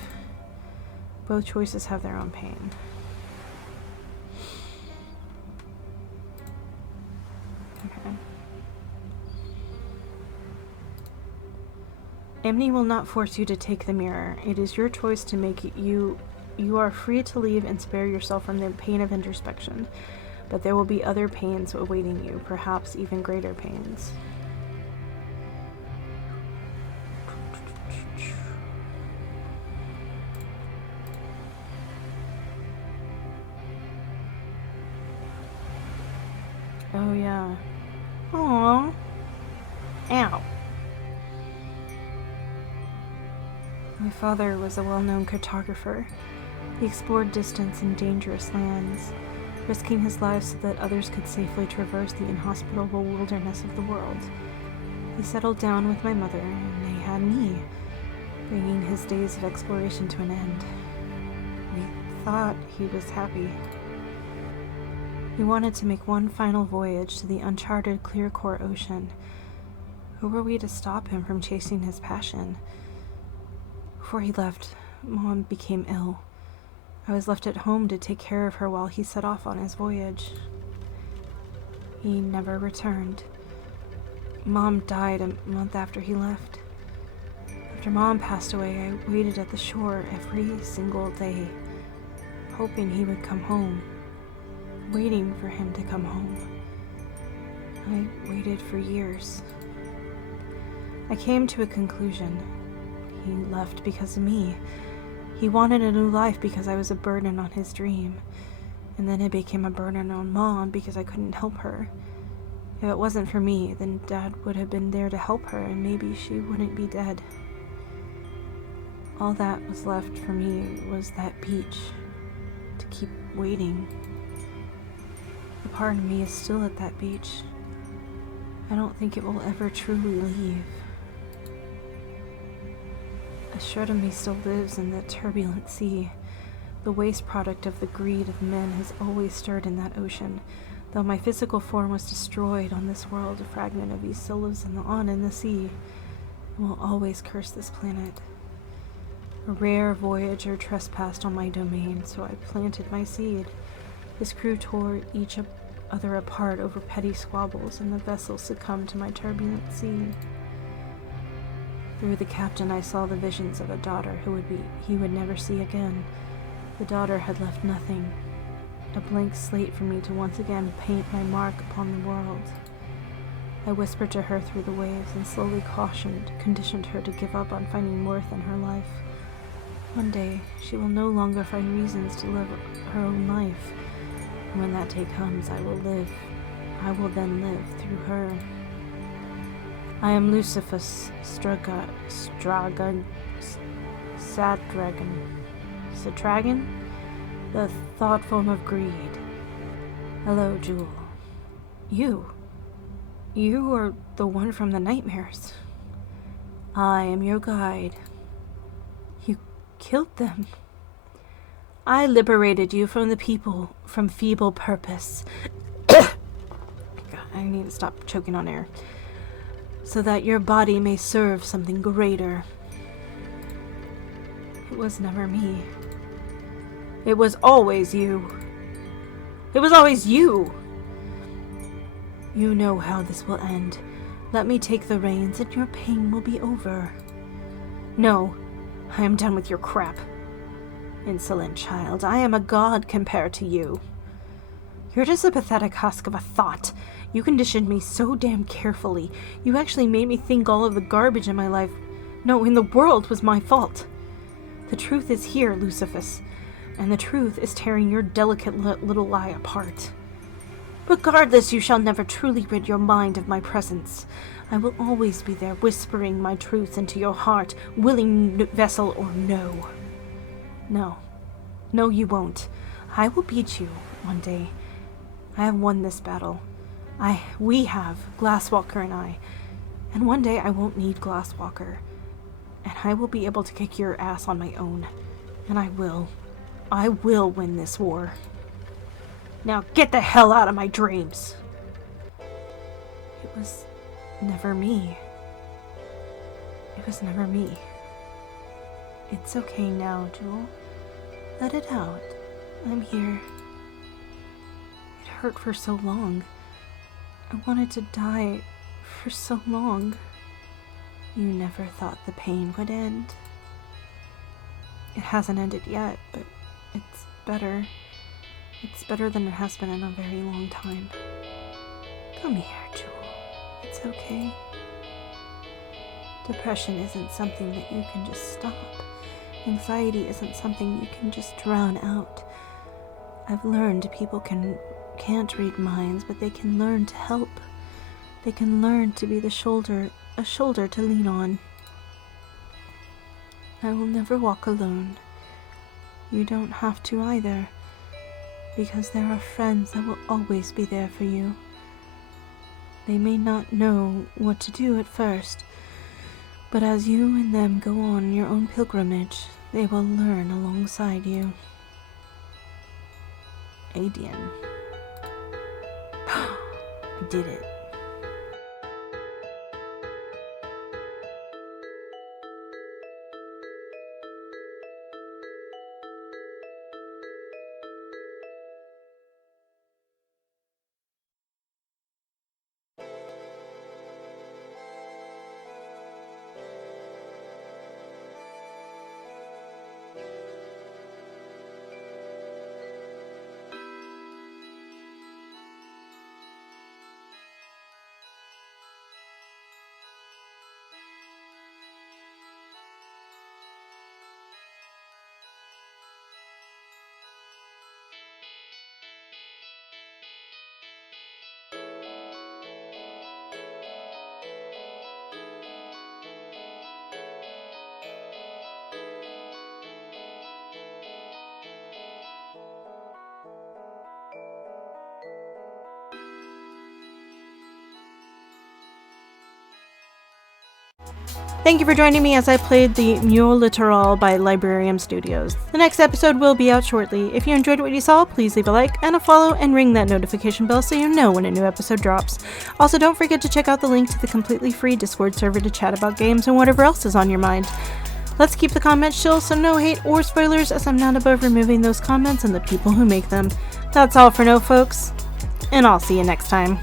Both choices have their own pain. Okay. Amity will not force you to take the mirror. It is your choice to make it. You are free to leave and spare yourself from the pain of introspection. But there will be other pains awaiting you, perhaps even greater pains. Oh, yeah. Aww. Ow. My father was a well-known cartographer. He explored distant and dangerous lands, risking his life so that others could safely traverse the inhospitable wilderness of the world. He settled down with my mother, and they had me, bringing his days of exploration to an end. We thought he was happy. He wanted to make one final voyage to the uncharted clear-core ocean. Who were we to stop him from chasing his passion? Before he left, Mom became ill. I was left at home to take care of her while he set off on his voyage. He never returned. Mom died a month after he left. After Mom passed away, I waited at the shore every single day, hoping he would come home. Waiting for him to come home. I waited for years. I came to a conclusion. He left because of me. He wanted a new life because I was a burden on his dream. And then it became a burden on Mom because I couldn't help her. If it wasn't for me, then Dad would have been there to help her and maybe she wouldn't be dead. All that was left for me was that beach. To keep waiting. A part of me is still at that beach. I don't think it will ever truly leave. A shred of me still lives in the turbulent sea. The waste product of the greed of men has always stirred in that ocean. Though my physical form was destroyed on this world, a fragment of me still lives on in the sea, and will always curse this planet. A rare voyager trespassed on my domain, so I planted my seed. His crew tore each other apart over petty squabbles, and the vessel succumbed to my turbulent sea. Through the captain, I saw the visions of a daughter he would never see again. The daughter had left nothing, a blank slate for me to once again paint my mark upon the world. I whispered to her through the waves and slowly conditioned her to give up on finding worth in her life. One day, she will no longer find reasons to live her own life. And when that day comes, I will live. I will then live through her. I am Lucifer's Sadragon, the thought form of greed. Hello, Jewel. You are the one from the nightmares. I am your guide. You killed them. I liberated you from the people, from feeble purpose. God, I need to stop choking on air. So that your body may serve something greater. It was never me. It was always you. It was always you. You know how this will end. Let me take the reins and your pain will be over. No, I am done with your crap. Insolent child, I am a god compared to you. You're just a pathetic husk of a thought. You conditioned me so damn carefully. You actually made me think all of the garbage in my life, no, in the world, was my fault. The truth is here, Lucifer, and the truth is tearing your delicate little eye apart. Regardless, you shall never truly rid your mind of my presence. I will always be there, whispering my truths into your heart, willing vessel or no. No, you won't. I will beat you one day. I have won this battle. We have, Glasswalker and I. And one day I won't need Glasswalker. and I will be able to kick your ass on my own. And I will. I will win this war. Now get the hell out of my dreams! It was never me. It was never me. It's okay now, Jewel. Let it out. I'm here. It hurt for so long. I wanted to die for so long. You never thought the pain would end. It hasn't ended yet, but it's better. It's better than it has been in a very long time. Come here, Jewel. It's okay. Depression isn't something that you can just stop. Anxiety isn't something you can just drown out. I've learned people can't read minds, but they can learn to help. They can learn to be a shoulder to lean on. I will never walk alone. You don't have to either, because there are friends that will always be there for you. They may not know what to do at first, but as you and them go on your own pilgrimage, they will learn alongside you. Adian. I did it. Thank you for joining me as I played the Müll Littoral by Librarium Studios. The next episode will be out shortly. If you enjoyed what you saw, please leave a like and a follow and ring that notification bell so you know when a new episode drops. Also, don't forget to check out the link to the completely free Discord server to chat about games and whatever else is on your mind. Let's keep the comments chill, so no hate or spoilers, as I'm not above removing those comments and the people who make them. That's all for now, folks, and I'll see you next time.